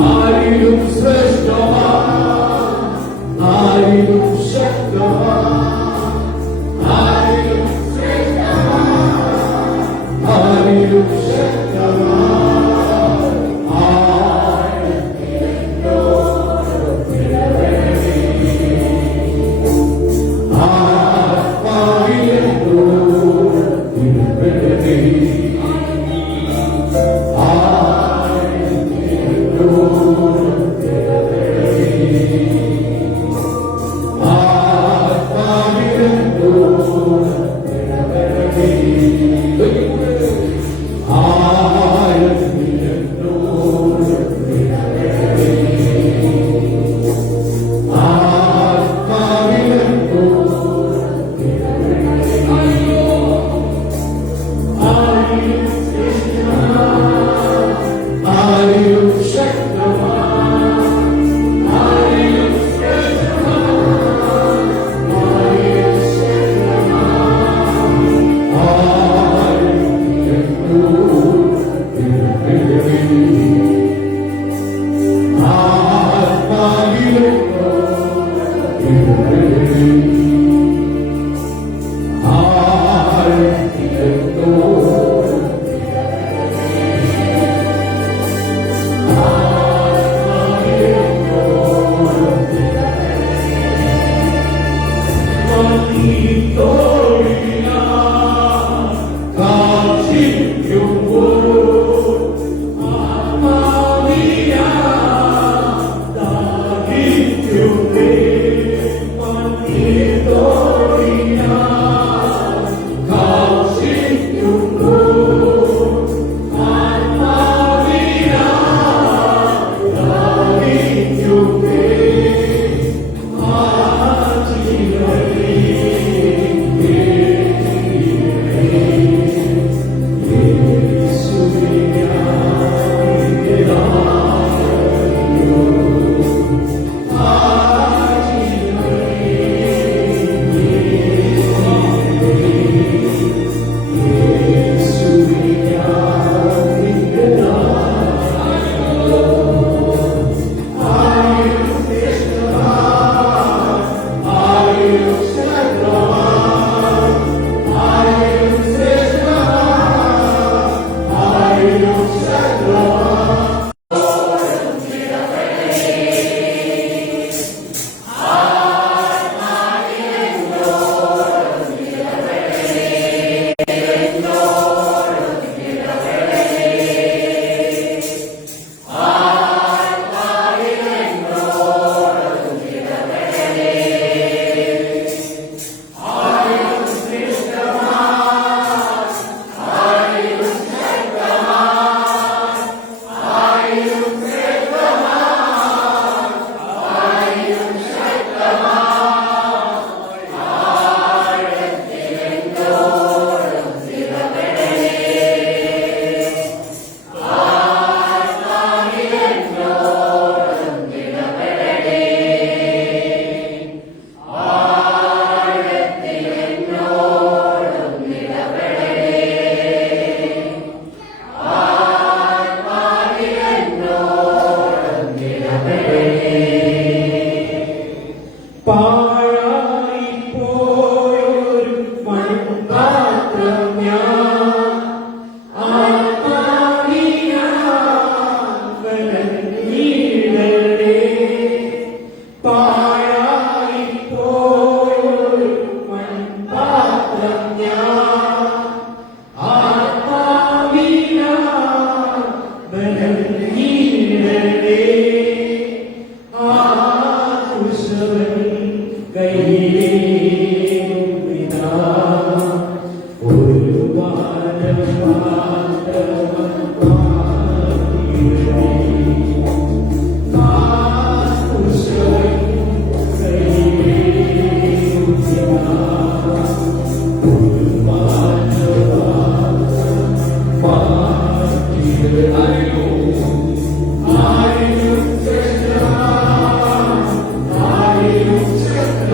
ആരിലും ശ്രേഷ്ഠമാ ആരിലും ശക്തമാ ആരിലും ശ്രേഷ്ഠമാ ആരിലും ശക്തമാ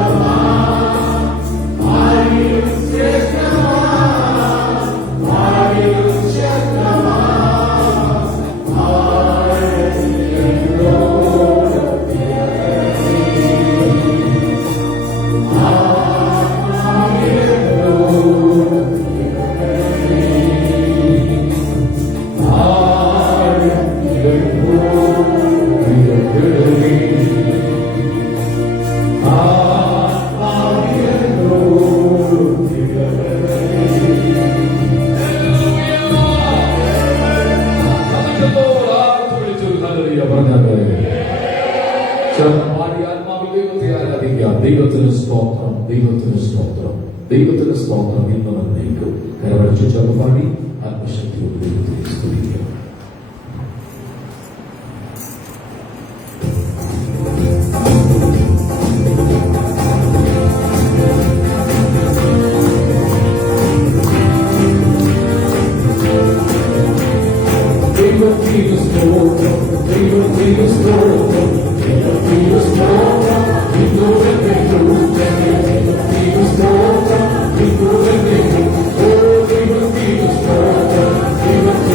Hallelujah. ദൈവത്തിന് സ്തോത്രം, ദൈവത്തിന് സ്തോത്രം, ദൈവത്തിന് സ്തോത്രം. ഇന്ന് വന്നേക്കും കരവടച്ചു ചെറുപാടി ആത്മശക്തിയോട് ദൈവത്തെ സ്തുതിക്കുക. ദൈവത്തിന് സ്തോത്രം, ദൈവത്തിന് സ്തോത്രം, ദൈവത്തിന് സ്തോത്രം. ഇന്നോടെ ദൈവത്തിന് സ്തോത്രം, ഇന്നോടെ ഓ ദൈവത്തിന് സ്തോത്രം, ദൈവത്തിന്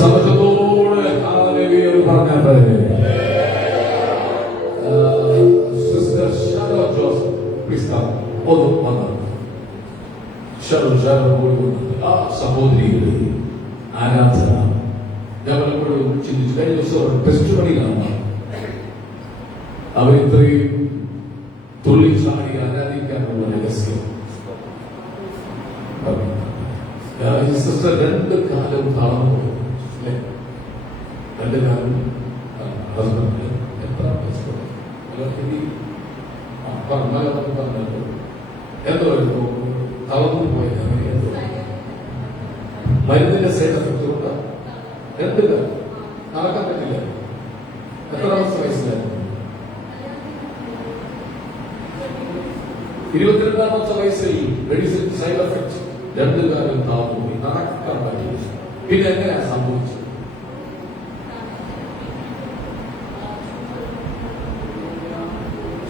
സമൂഹത്തോട് ഹല്ലേലൂയ പറഞ്ഞത് സിസ്റ്റർ ഷാരോ ജോസഫ് പ്ലീസ് ഒന്ന് വന്നു. ഷാരോ ആ സഹോദരിയുടെ ആരാധന ഞങ്ങളെപ്പോഴും ചിന്തിച്ചു. കഴിഞ്ഞ ദിവസം ടെസ്റ്റ് പണിയിലാണ് അവരിത്രയും തുള്ളി ചാടി ആരാധിക്കാനുള്ള രഹസ്യം. സിസ്റ്റർ രണ്ട് കാലം തളർന്നു പോയി. രണ്ട് കാലം ഹസ്ബൻഡ് എത്ര പറഞ്ഞല്ലോ എന്തോ തളർന്നു പോയി. മരുന്നിന്റെ സൈഡ് എഫക്ട് കൊണ്ട് രണ്ട് കാലം നടക്കാൻ പറ്റില്ല. എത്രാമത്തെ വയസ്സിലായിരുന്നു? 22ാമത്തെ വയസ്സിൽ മെഡിസിൻ സൈഡ് എഫക്ട് രണ്ടു കാലം താമൂടി നടക്കാൻ പറ്റില്ല. പിന്നെ എങ്ങനെയാ സംഭവിച്ചത്?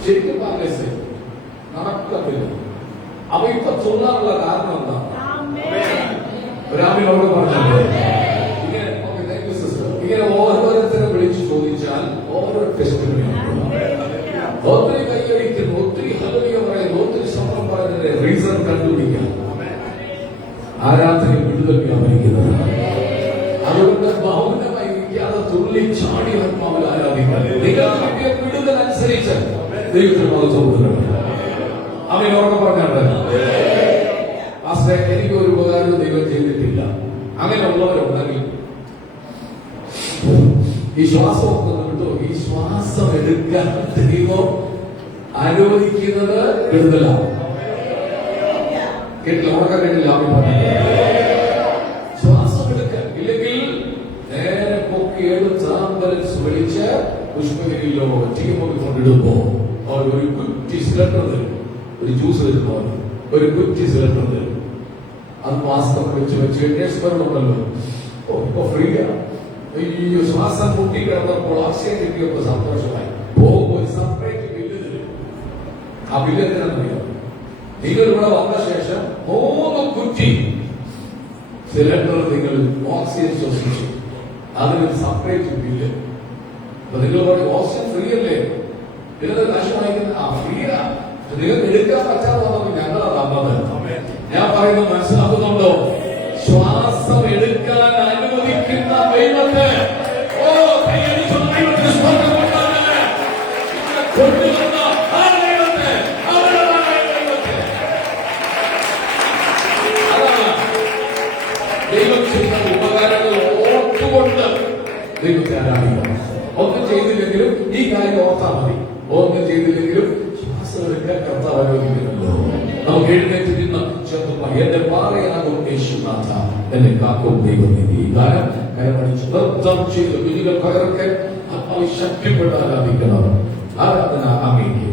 ശരിക്കും പറഞ്ഞ നടക്കത്തില്ല. അപ്പൊ ഇപ്പൊ ചൊല്ലാനുള്ള കാരണം എന്താ? ഒരാമിനോട് പറഞ്ഞത് ഇങ്ങനെ ഓരോരുത്തരെ വിളിച്ചു ചോദിച്ചാൽ ഓരോ ടെസ്റ്റിനും ഒത്തിരി കൈയടിക്കുന്നു, ഒത്തിരി ഹല്ലേലൂയ പറയുന്നു, ഒത്തിരി ശബ്ദം പറയുന്നതിന്റെ റീസൺ കണ്ടുപിടിക്കാം. ആരാധന വിടുതൽ വ്യാപരിക്കുന്നത്. അതുകൊണ്ട് മൗനമായി ഇരിക്കാതെ തുള്ളി ചാടി ആത്മാവിൽ ആരാധിക്കാൻ നിങ്ങൾ വിടുതൽ അനുസരിച്ച് ദൈവത്തിന് മഹത്വം കൊടുക്കണം. അവൻ ഉറക്കെ പറഞ്ഞാണ് എനിക്ക് ഒരു ഉപകാരവും ദൈവം ചെയ്തിട്ടില്ല. അങ്ങനെയുള്ളവരുണ്ടെങ്കിൽ ഈ ശ്വാസം കിട്ടോ, ഈ ശ്വാസം എടുക്കാൻ ദൈവം അനുവദിക്കുന്നത് വിടുതലാണ്. കേട്ടില്ല? ഉറക്കം കേട്ടില്ല? ശ്വാസം എടുക്കാൻ ഇല്ലെങ്കിൽ നേരെ പൊക്കി എടുത്ത് ആംബുലൻസ് വിളിച്ച് പുഷ്പഗിരിയിലോ ടീമൊക്കെ കൊണ്ടിടുമ്പോ അവർ ഒരു കുറ്റി സിലിണ്ടർ തരും. ഒരു ജ്യൂസ് തരുമ്പോ ഒരു കുറ്റി സിലിണ്ടർ തരും. അത് മാസ്കം വെച്ച് നേഴ്സുമാരുണ്ടല്ലോ, ഇപ്പൊ ഫ്രീയാ. ഈ ശ്വാസം മുട്ടി കിടന്നപ്പോൾ ഓക്സിജൻ കിട്ടിയപ്പോൾ സന്തോഷമായി. പോകുമ്പോൾ ഒരു സെപ്പറേറ്റ് ബില്ല് തരും. ആ ബില്ല് എന്തിനാണെന്നറിയാം? നിങ്ങൾ ഇവിടെ വന്ന ശേഷം 3 കുറ്റി സിലിണ്ടർ നിങ്ങൾ ഓക്സിജൻ ശ്വസിച്ചു, അതിനൊരു സെപ്പറേറ്റ് ബില്ല്. അപ്പൊ നിങ്ങൾ പറയും ഓക്സിജൻ ഫ്രീ അല്ലേ, ഇതിനൊരു കാശ് വാങ്ങിക്കുന്ന ആ ഫ്രീയാ. നിങ്ങൾക്ക് എടുക്കാൻ പറ്റാതെ വന്നപ്പോൾ ഞങ്ങളാ തന്നത്. ഞാൻ പറയുന്നത് മനസ്സിലാക്കുന്നുണ്ടോ? ശ്വാസം എടുക്കാൻ അനുവദിക്കുന്ന ദൈവത്തെ കൊണ്ടുവന്ന ആ ദൈവത്തെ, അവരുടേതായ ദൈവത്തെ, അതാണ് ദൈവം ചെയ്യുന്ന ഉപകാരങ്ങൾ ഓർത്തുകൊണ്ട് ദൈവത്തെ ആരാധിക്കണം. ഒന്നും ചെയ്തില്ലെങ്കിലും ഈ കാര്യം ഓർത്താൽ മതി. ഒന്നും ചെയ്തില്ലെങ്കിലും ശ്വാസം എടുക്കാൻ കർത്താവ് അനുവദിക്കുന്നുണ്ടോ? നമുക്ക് എഴുന്നേറ്റ് നിന്ന് ചേർത്തുള്ള എന്റെ പാറയാകും യേശുനാഥ, എന്നെ കാക്കും ദൈവമേ. ഈ ഗാനം കരമടിച്ച് നൃത്തം ചെയ്ത് കുഞ്ഞുങ്ങൾ പകരൊക്കെ ആത്മാവിൽ ശക്തിപ്പെട്ട് ആരാധിക്കണം. ആരാധന അങ്ങേക്ക്.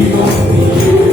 Dios mío.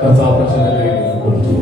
കഥാപച്ചന്റെ കയ്യിൽ കൊടുത്തു.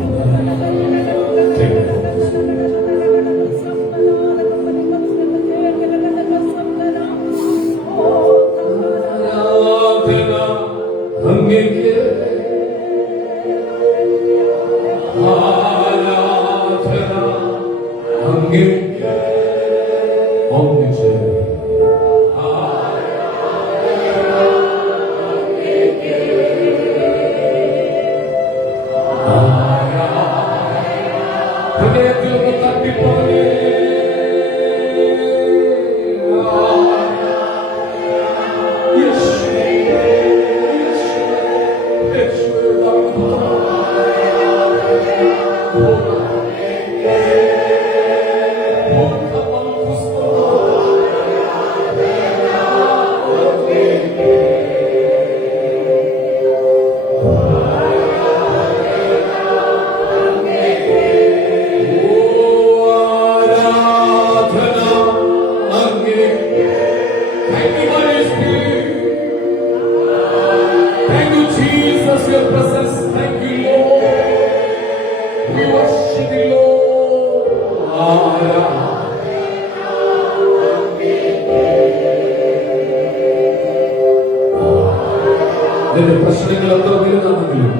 പ്രശ്നങ്ങൾ എത്ര വലുതാണെങ്കിലും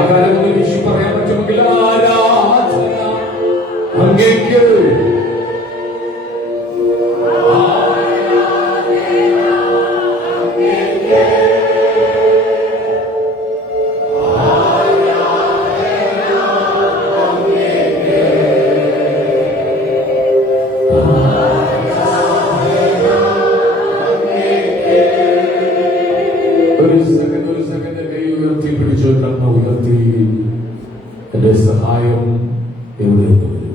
അകാലങ്ങളിൽ വിഷു പറയാൻ പറ്റുമെങ്കിൽ ആരാധന അങ്ങേക്ക്. ഒരു സെക്കൻഡ് കൈ ഉയർത്തി പിടിച്ചു, കണ്ണ ഉയർത്തി. എന്റെ സഹായം എവിടെ നിന്ന് വരും?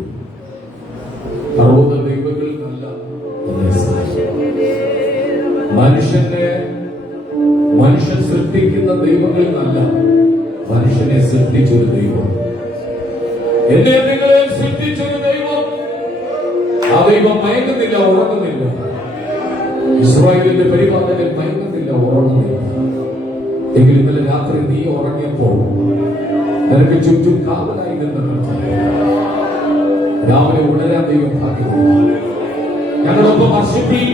60 ദൈവങ്ങളിൽ നല്ല മനുഷ്യൻ സൃഷ്ടിക്കുന്ന ദൈവങ്ങളിൽ നല്ല മനുഷ്യനെ സൃഷ്ടിച്ചൊരു ദൈവം, എന്നെ നിങ്ങളെ സൃഷ്ടിച്ചൊരു ദൈവം. ആ ദൈവം മയങ്ങുന്നില്ല, ഉറങ്ങുന്നില്ല. ഇസ്രായേലിന്റെ പരിപാലനത്തിൽ മയങ്ങുന്നില്ല, ഉറങ്ങുന്നില്ല. എങ്കിൽ ഇന്നലെ രാത്രി നീ ഉറങ്ങിയപ്പോൾ നിനക്ക് ചുറ്റും കാവലായി നിന്ന് രാവിലെ ഉണരാൻ ദൈവം ഭാഗ്യം. ഞങ്ങളൊപ്പം വർഷിപ്പിൽ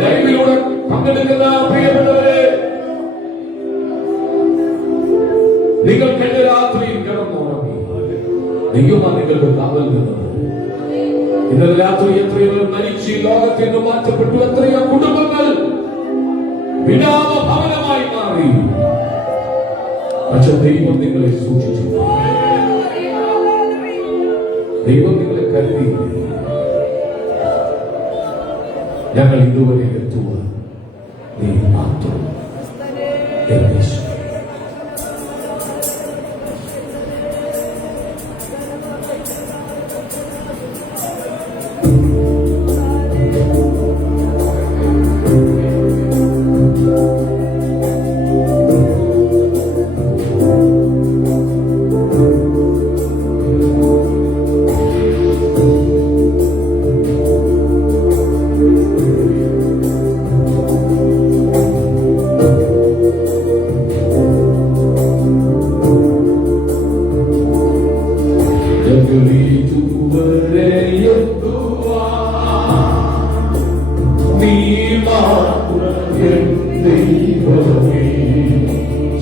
ലൈവിലൂടെ പങ്കെടുക്കുന്ന പ്രിയപ്പെട്ടവരെ, നിങ്ങൾ കഴിഞ്ഞ രാത്രിയിൽ കിടന്നുറങ്ങി. ദൈവമാണ് നിങ്ങൾക്ക് കാവൽ നിന്നത്. ഇന്നലെ രാത്രി എത്രയോ മരിച്ച് ലോകത്തിൽ നിന്ന് മാറ്റപ്പെട്ടു. എത്രയോ കുടുംബങ്ങൾ വിലാപ ഭവനമായി മാറി. പക്ഷെ ദൈവം നിങ്ങളെ സൂക്ഷിച്ചു, ദൈവം നിങ്ങളെ കരുതി. ഞങ്ങൾ ഇതുവരെ എത്തുവാൻ നീ മാത്രം.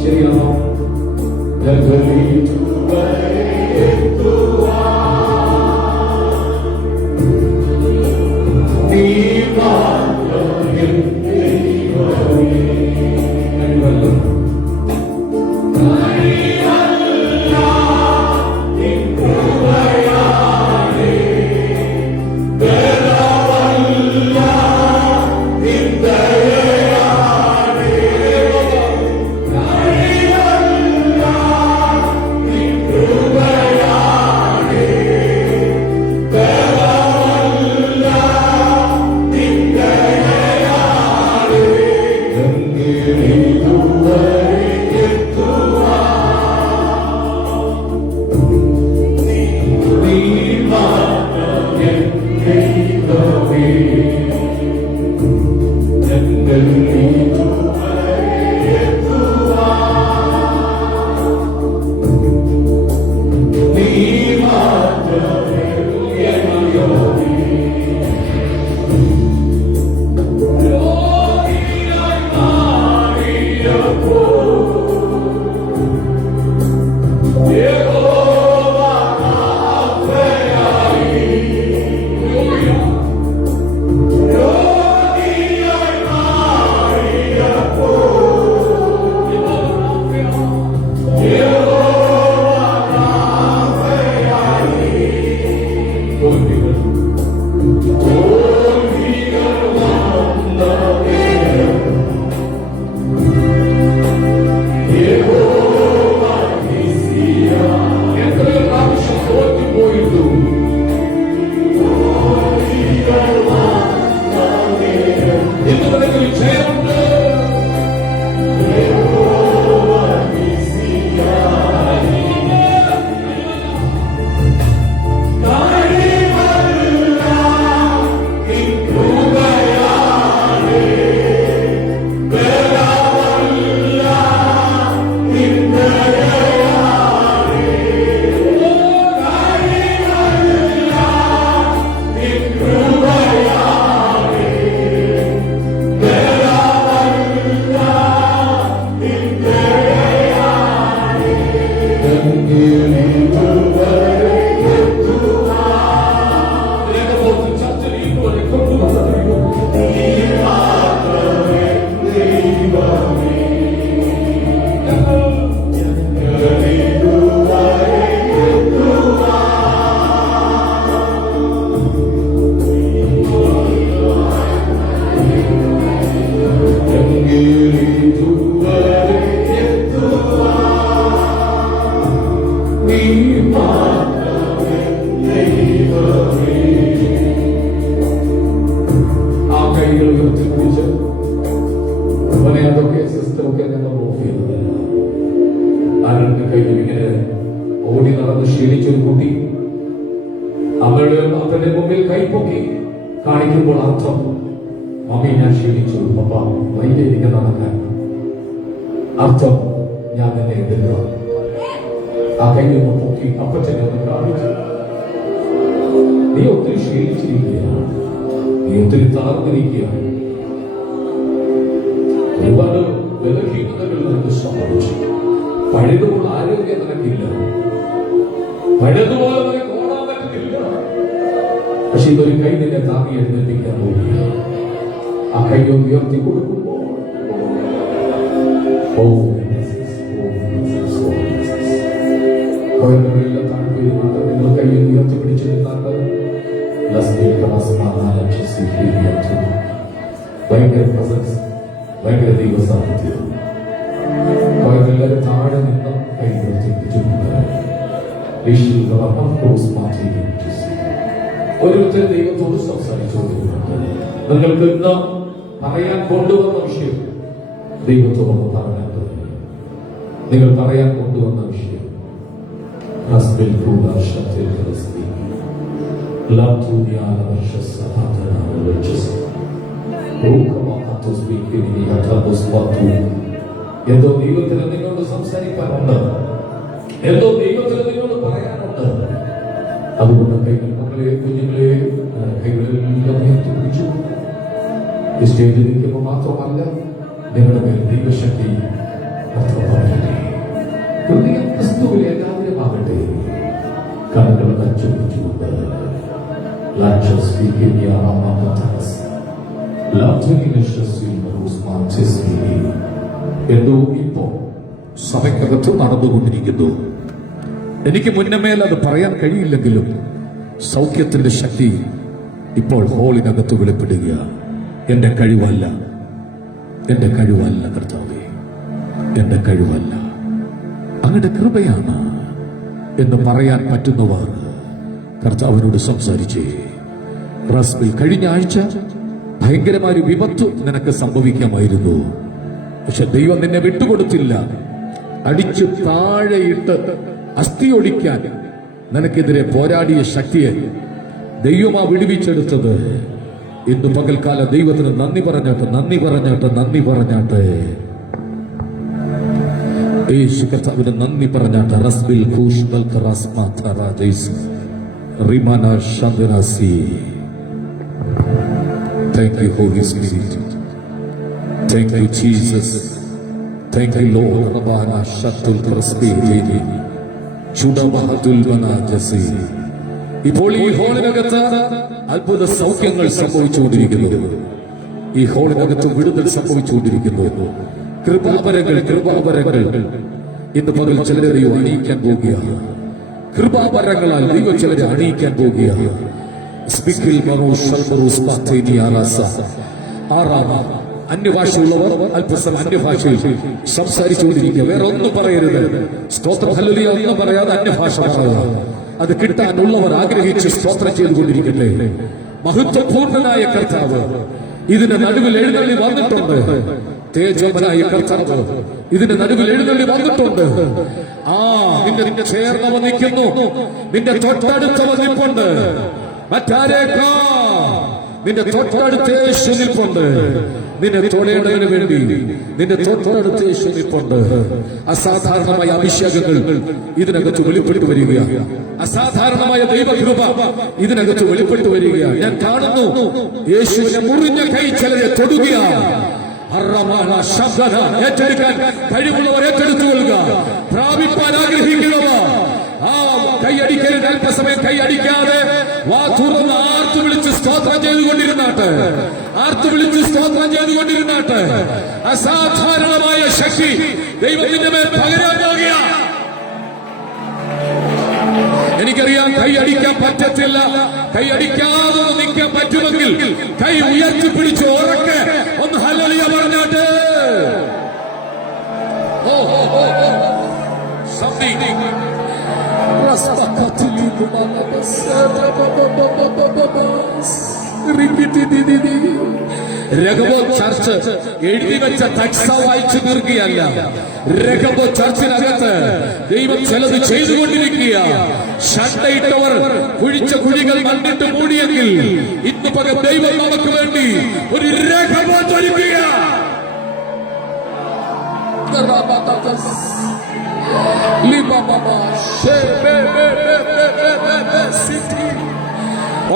ശരിയാണോ? ആരുടെ കയ്യിൽ ഇങ്ങനെ ഓടി നടന്ന് ക്ഷീണിച്ചൊരു കുട്ടി അവളുടെ അപ്പന്റെ മുമ്പിൽ കൈപ്പൊക്കി കാണിക്കുമ്പോൾ അർത്ഥം, മമ്മി ഞാൻ ക്ഷീണിച്ചു, പപ്പ വൈകി എനിക്ക് നടക്കാൻ. അർത്ഥം, ഞാൻ നിന്നെ എടുക്കുക. ആ കൈയൊന്ന് പൊക്കി അപ്പച്ചനെ ഒന്ന് കാണിച്ചു. നീ ഒത്തിരി ക്ഷീണിച്ചിരിക്കുകയാണ്, നീ ഒത്തിരി തളർന്നിരിക്കുകയാണ്, ഒരുപാട് ബലഹീനതകൾ നിനക്ക് സംഭവിച്ചു, പഴയതുപോലെ ആരോഗ്യം നിനക്കില്ല, പഴയതുപോലെ നിനക്ക് ഓടാൻ പറ്റുന്നില്ല. പക്ഷെ ഇതൊരു കൈ നിന്നെ താങ്ങി എഴുന്നേൽപ്പിക്കാൻ പോവുകയാണ്. ആ കൈ ഉയർത്തി കൊടുക്കുമ്പോൾ നിങ്ങൾ കൈയിൽ ഉയർത്തി പിടിച്ചിരുന്നാണ്ട് ഭയങ്കര പ്രസൻസ്, ഭയങ്കര ദൈവസാന്നിധ്യം. അവരെല്ലാവരും താഴെ നിന്ന് കൈ ഉയർത്തി പിടിച്ചിട്ടുണ്ട്. ഓരോരുത്തരും ദൈവത്തോട് സംസാരിച്ചുകൊണ്ടിരുന്നുണ്ട്. നിങ്ങൾക്ക് ഇന്ന് പറയാൻ കൊണ്ടുവന്ന വിഷയം ദൈവത്തോടൊന്ന് പറഞ്ഞാൽ തുടങ്ങി. നിങ്ങൾ പറയാൻ കൊണ്ടുവന്ന വിഷയം എന്തോ ദൈവത്തിന് നിങ്ങളോട് സംസാരിക്കാനുണ്ട്, എന്തോ ദൈവത്തിന് നിങ്ങളോട് പറയാനുണ്ട്. അതുകൊണ്ട് കൈകൾ മക്കളെ, കുഞ്ഞുങ്ങളെ, കൈകളെല്ലാം ഉയർത്തി പിടിച്ചു. ഈ സ്റ്റേജിലിരിക്കുമ്പോൾ മാത്രമല്ല, നിങ്ങളുടെ മേൽ ദൈവശക്തി അർത്ഥമാകട്ടെ. ഹൃദയം ക്രിസ്തുവിൽ ഏകാഗ്രമാകട്ടെ. കണ്ണുകൾ അച്ചുപിടിച്ചുകൊണ്ട് എന്തോ ഇപ്പോ സഭയ്ക്കകത്ത് നടന്നുകൊണ്ടിരിക്കുന്നു. എനിക്ക് മുന്നമേൽ അത് പറയാൻ കഴിയില്ലെങ്കിലും സൗഖ്യത്തിന്റെ ശക്തി ഇപ്പോൾ ഹോളിനകത്ത് വെളിപ്പെടുക. എന്റെ കഴിവല്ല, എന്റെ കഴിവല്ല കർത്താവേ, എന്റെ കഴിവല്ല, അങ്ങയുടെ കൃപയാണ് എന്ന് പറയാൻ പറ്റുന്നവർ കർത്താവിനോട് സംസാരിച്ചേ. റസ്ബിൽ, കഴിഞ്ഞ ആഴ്ച ഭയങ്കരമായ വിപത്ത് നിനക്ക് സംഭവിക്കാമായിരുന്നു, പക്ഷെ ദൈവം നിന്നെ വിട്ടുകൊടുത്തില്ല. അടിച്ചു താഴെയിട്ട് അസ്ഥി ഒടിക്കാൻ നിനക്കെതിരെ പോരാടിയ ശക്തിയെ ദൈവമാ വിടുവിച്ചെടുത്തത്. ഇന്ന് പകൽക്കാല ദൈവത്തിന് നന്ദി പറഞ്ഞാട്ടെ, നന്ദി പറഞ്ഞാട്ടെ, നന്ദി പറഞ്ഞാട്ടെ. യേശു കർത്താവിന് നന്ദി പറഞ്ഞാട്ടെ. റസ്ബിൽ Thank you, Holy Spirit. Thank you, Jesus. Thank you, Lord. Rabana shatul prosperity. Chudamahatul banajasi. ഇപ്പോൾ ഈ ഹോളിനകത്ത് അത്ഭുത സൗഖ്യങ്ങൾ സംഭവിച്ചുകൊണ്ടിരിക്കുന്നു. ഈ ഹോളിനകത്ത് വിടുതൽ സംഭവിച്ചുകൊണ്ടിരിക്കുന്നു. കൃപാവരങ്ങൾ, കൃപാവരങ്ങൾ ഇന്ന് പകൽ ചിലരെ ദൈവം അണിയിക്കാൻ പോകുകയാണ്. കൃപാവരങ്ങളാൽ ദൈവം ചിലരെ അണിയിക്കാൻ പോകുകയാണ്. അന്യഭാഷയുള്ളവർ അല്പസ്ഥലം അന്യഭാഷയിൽ സംസാരിച്ചുകൊണ്ടിരിക്കുക. വേറെ ഒന്നും പറയരുത്. സ്തോത്രം ഹല്ലേലൂയ ഒന്നും പറയാതെ അന്യഭാഷ പറയുക. അത് കിട്ടാനുള്ളവർ ആഗ്രഹിച്ച് സ്തോത്രം ചെയ്തുകൊണ്ടിരിക്കട്ടെ. മഹത്വപൂർണനായ കർത്താവ് ഇതിന്റെ നടുവിൽ എഴുന്നള്ളി വന്നിട്ടുണ്ട്. തേജോമനായ കർത്താവ് ഇതിന്റെ നടുവിൽ എഴുന്നള്ളി വന്നിട്ടുണ്ട്. നിന്റെ ചേർന്നവ നിൽക്കുന്നു, നിന്റെ തൊട്ടടുത്തവ നിൽപ്പുണ്ട്. മറ്റാരേക്കാ നിന്റെ തൊട്ടടുത്ത യേശു നിൽപ്പുണ്ട്. നിന്നെ തൊടേണ്ടതിന് വേണ്ടി നിന്റെ തൊട്ടടുത്ത യേശു നിൽപ്പുണ്ട്. അസാധാരണമായ അഭിഷേകങ്ങൾ ഇതിനകത്ത് വെളിപ്പെട്ടു വരികയാണ്. അസാധാരണമായ ദൈവകൃപ ഇതിനകത്ത് വെളിപ്പെട്ടു വരികയാണ്. ഞാൻ കാണുന്നു യേശുവിന്റെ മുറിഞ്ഞ കൈ ചിലരെ തൊടുകയാണ്. ഏറ്റെടുക്കാൻ കഴിവുള്ളവർ ഏറ്റെടുത്തുകൊള്ളുക. പ്രാപിപ്പാൻ ആഗ്രഹിക്കുന്നവർ കൈയടിക്കരുത്. അല്പസമയം കൈയടിക്കാതെ വാ തുറന്ന് ആർത്തു വിളിച്ച് സ്തോത്രം ചെയ്തുകൊണ്ടിരുന്നാട്ട്, ആർത്തു വിളിച്ച് സ്തോത്രം ചെയ്തുകൊണ്ടിരുന്നാട്ട് അസാധാരണമായ ശക്തി ദൈവത്തിന്റെ മേൽ പകരാൻ പോകുകയാണ്. എനിക്കറിയാം കൈയടിക്കാൻ പറ്റത്തില്ല. കൈയടിക്കാതെ നിൽക്കാൻ പറ്റുമെങ്കിൽ കൈ ഉയർത്തിപ്പിടിച്ച് ഉറക്കെ ഒന്ന് ഹല്ലേലൂയ പറഞ്ഞാട്ട്. രഹബോത്ത് ചർച്ച് എഴുതി വെച്ച ടെക്സ വായിച്ചു തീർക്കുകയല്ല. രഹബോത്ത് ചർച്ചിനകത്ത് ദൈവം ചിലത് ചെയ്തുകൊണ്ടിരിക്കുക. ഷണ്ടയിട്ടവർ കുഴിച്ച കുഴികൾ മണ്ണിട്ട് മൂടിയെങ്കിൽ ഇന്ന് പകൽ ദൈവം നമുക്ക് വേണ്ടി ഒരു രഹബോത്ത് ഒരുക്കുക.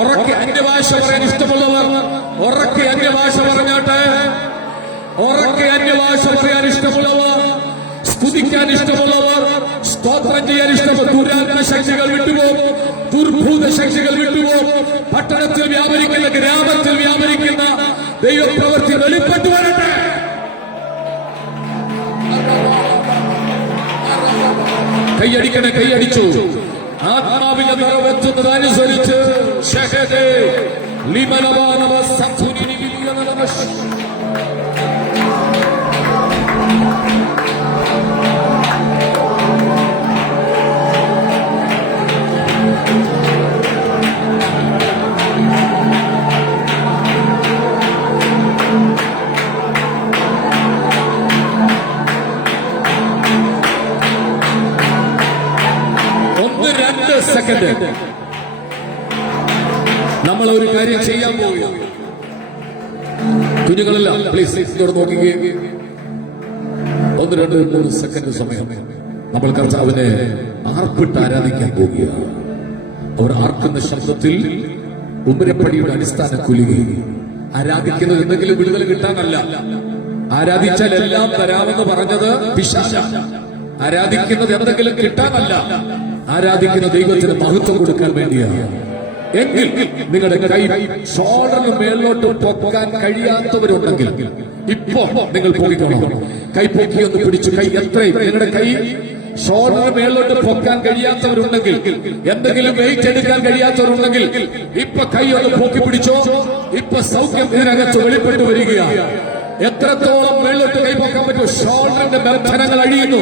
ഉറക്കെ അന്യഭാഷ പറയാൻ ഇഷ്ടമുള്ളവർ ഉറക്കെ അന്യഭാഷ പറഞ്ഞാട്ടെ. ഉറക്കെ അന്യഭാഷ പറയാൻ ഇഷ്ടമുള്ളവർ, സ്തുതിക്കാൻ ഇഷ്ടമുള്ളവർ, സ്തോത്രം ചെയ്യാൻ ഇഷ്ടമുള്ള ദുരാത്മ ശക്തികൾ വിട്ടുപോകും, ദുർഭൂത ശക്തികൾ വിട്ടുപോകും. പട്ടണത്തിൽ വ്യാപരിക്കുന്ന, ഗ്രാമത്തിൽ വ്യാപരിക്കുന്ന ദൈവപ്രവൃത്തി വെളിപ്പെട്ടു വരട്ടെ. കൈയടിക്കണേ, കൈയടിച്ചു. ആത്മാവിന്റെ നിറവെത്തുന്നതനുസരിച്ച് സെക്കൻഡ് നമ്മൾ ഒരു കാര്യം ചെയ്യാൻ പോവുകയാണ്. കുഞ്ഞുങ്ങളെല്ലാം പ്ലീസ് ഇതോടെ നോക്കുകയും 1, 2, 3 സെക്കൻഡ് സമയം നമ്മൾ കർത്താവിനെ ആർപ്പിട്ട് ആരാധിക്കാൻ പോവുകയാണ്. അവർ ആർക്കുന്ന ശബ്ദത്തിൽ ഉമ്മരപ്പടിയുടെ അടിസ്ഥാനം കുലുകയും. ആരാധിക്കുന്നത് എന്തെങ്കിലും വിടുതൽ കിട്ടാനല്ല. ആരാധിച്ചാൽ എല്ലാം തരാമെന്ന് പറഞ്ഞത് പിശാചാണ്. ആരാധിക്കുന്നത് എന്തെങ്കിലും കിട്ടാനല്ല. ആരാധിക്കുന്ന ദൈവത്തിന് മഹത്വം കൊടുക്കാൻ വേണ്ടിയാണ്. എങ്കിൽ നിങ്ങളുടെ കൈ ഷോൾഡറിന് മേളിലോട്ട് പൊക്കാൻ കഴിയാത്തവരുണ്ടെങ്കിൽ ഇപ്പോ നിങ്ങൾ പൊക്കിക്കോണം. കൈ പൊക്കിയൊന്ന് പിടിച്ചു. കൈ എത്രയും നിങ്ങളുടെ കൈ ഷോൾഡറിന് മേളിലോട്ട് പൊക്കാൻ കഴിയാത്തവരുണ്ടെങ്കിൽ, എന്തെങ്കിലും വെയിറ്റ് എടുക്കാൻ കഴിയാത്തവരുണ്ടെങ്കിൽ ഇപ്പൊ കൈ ഒന്ന് പൊക്കി പിടിച്ചോ. ഇപ്പൊ സൗഖ്യം ഇതിനകത്ത് വെളിപ്പെട്ടു വരികയാണ്. എത്രത്തോളം മേളിലോട്ട് കൈ പൊക്കാൻ പറ്റും? ഷോൾഡറിന്റെ ബന്ധനങ്ങൾ അഴിയുന്നു,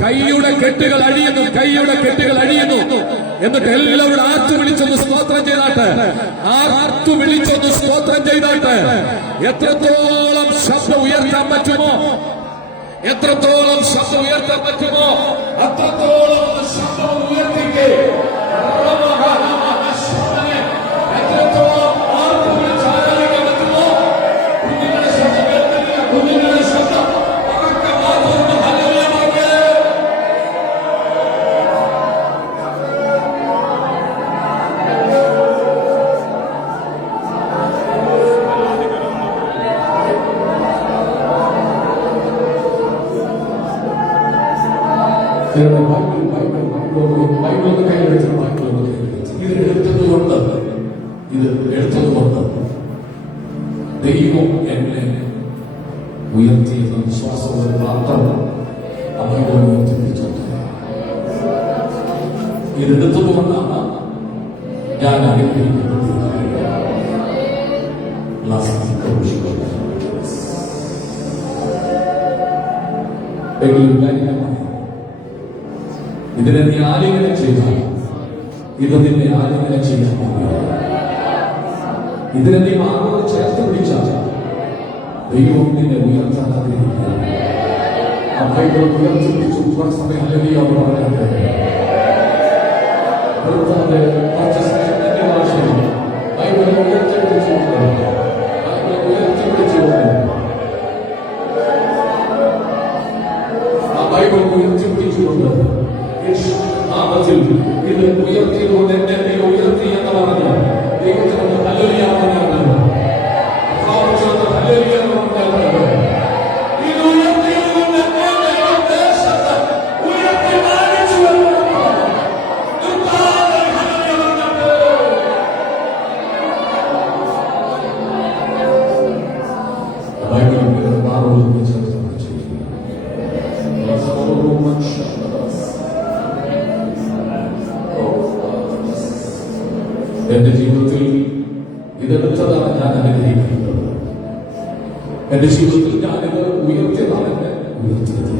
കൈയുടെ കെട്ടുകൾ അഴിയുന്നു, കൈയുടെ കെട്ടുകൾ അഴിയുന്നു. എന്നിട്ട് എല്ലാവരും ആർത്തു വിളിച്ചൊന്ന് സ്തോത്രം ചെയ്താട്ട്, ആർത്തു വിളിച്ചൊന്ന് സ്തോത്രം ചെയ്താട്ട് എത്രത്തോളം ശബ്ദം ഉയർത്താൻ പറ്റുമോ, എത്രത്തോളം ശബ്ദം ഉയർത്താൻ പറ്റുമോ അത്രത്തോളം ശബ്ദം ഉയർത്തിക്കേ. എത്രത്തോളം ആർത്തു വിളിച്ച് ആരാധിക്കാൻ പറ്റുമോ കുഞ്ഞുങ്ങളുടെ ശബ്ദം കേൾക്കുന്നില്ല. കുഞ്ഞുങ്ങളുടെ ശബ്ദം ഇത് എടുത്തതുകൊണ്ട് ദൈവം എന്നെ ഉയർത്തിയെന്ന വിശ്വാസത്തിൽ മാത്രം അമ്മയോട് ഉയർത്തിപ്പിടിച്ചത്. ഇതെടുത്തതുകൊണ്ടാണ് ഞാൻ അനുഗ്രഹിക്കുന്നത്. ഇതിനെ നീ ആലിംഗനം ചെയ്താൽ ഇത് നിന്നെ ആലിംഗനം ചെയ്യാൻ പോകുക. ഇതിനെ നീ മാറോട് ചേർത്ത് പിടിച്ചാൽ ദൈവം നിന്നെ ഉയർത്താൻ ആഗ്രഹിക്കുക. അമ്മയുടെ ഉയർത്തിപ്പിടിച്ചു സമയം അല്ലെങ്കിൽ അവർ പറഞ്ഞത് കുറച്ച് സമയത്തിന്റെ ഭാഷയിൽ ബൈബിളെ ഉയർത്തിപ്പിടിച്ചുകൊണ്ട് ബൈബിൾ ഉയർത്തിപ്പിടിച്ചുകൊണ്ട് നാമത്തിൽ ഇത് ഉയർത്തിയതുകൊണ്ട് എന്നെ നീ ഉയർത്തി എന്ന് പറഞ്ഞ് ദൈവത്തിനോട് ഹല്ലേലൂയ പറഞ്ഞാണ്. ഹല്ലേലൂയ പറഞ്ഞാണ്. ഇത് ഉയർത്തിയതുകൊണ്ട് എന്നെ ദൈവം ദേശത്ത് ഉയർത്തി മാനിച്ചു എന്ന് ബൈബിളിൽ മാറോട് ചേർത്ത് എന്റെ ജീവിതത്തിൽ ഇതെടുത്തതാണ് ഞാൻ അനുഗ്രഹിക്കുന്നത്. എന്റെ ജീവിതത്തിൽ ഞാനിത് ഉയർത്തിയതാണ് എന്നെ ഉയർത്തിയത്.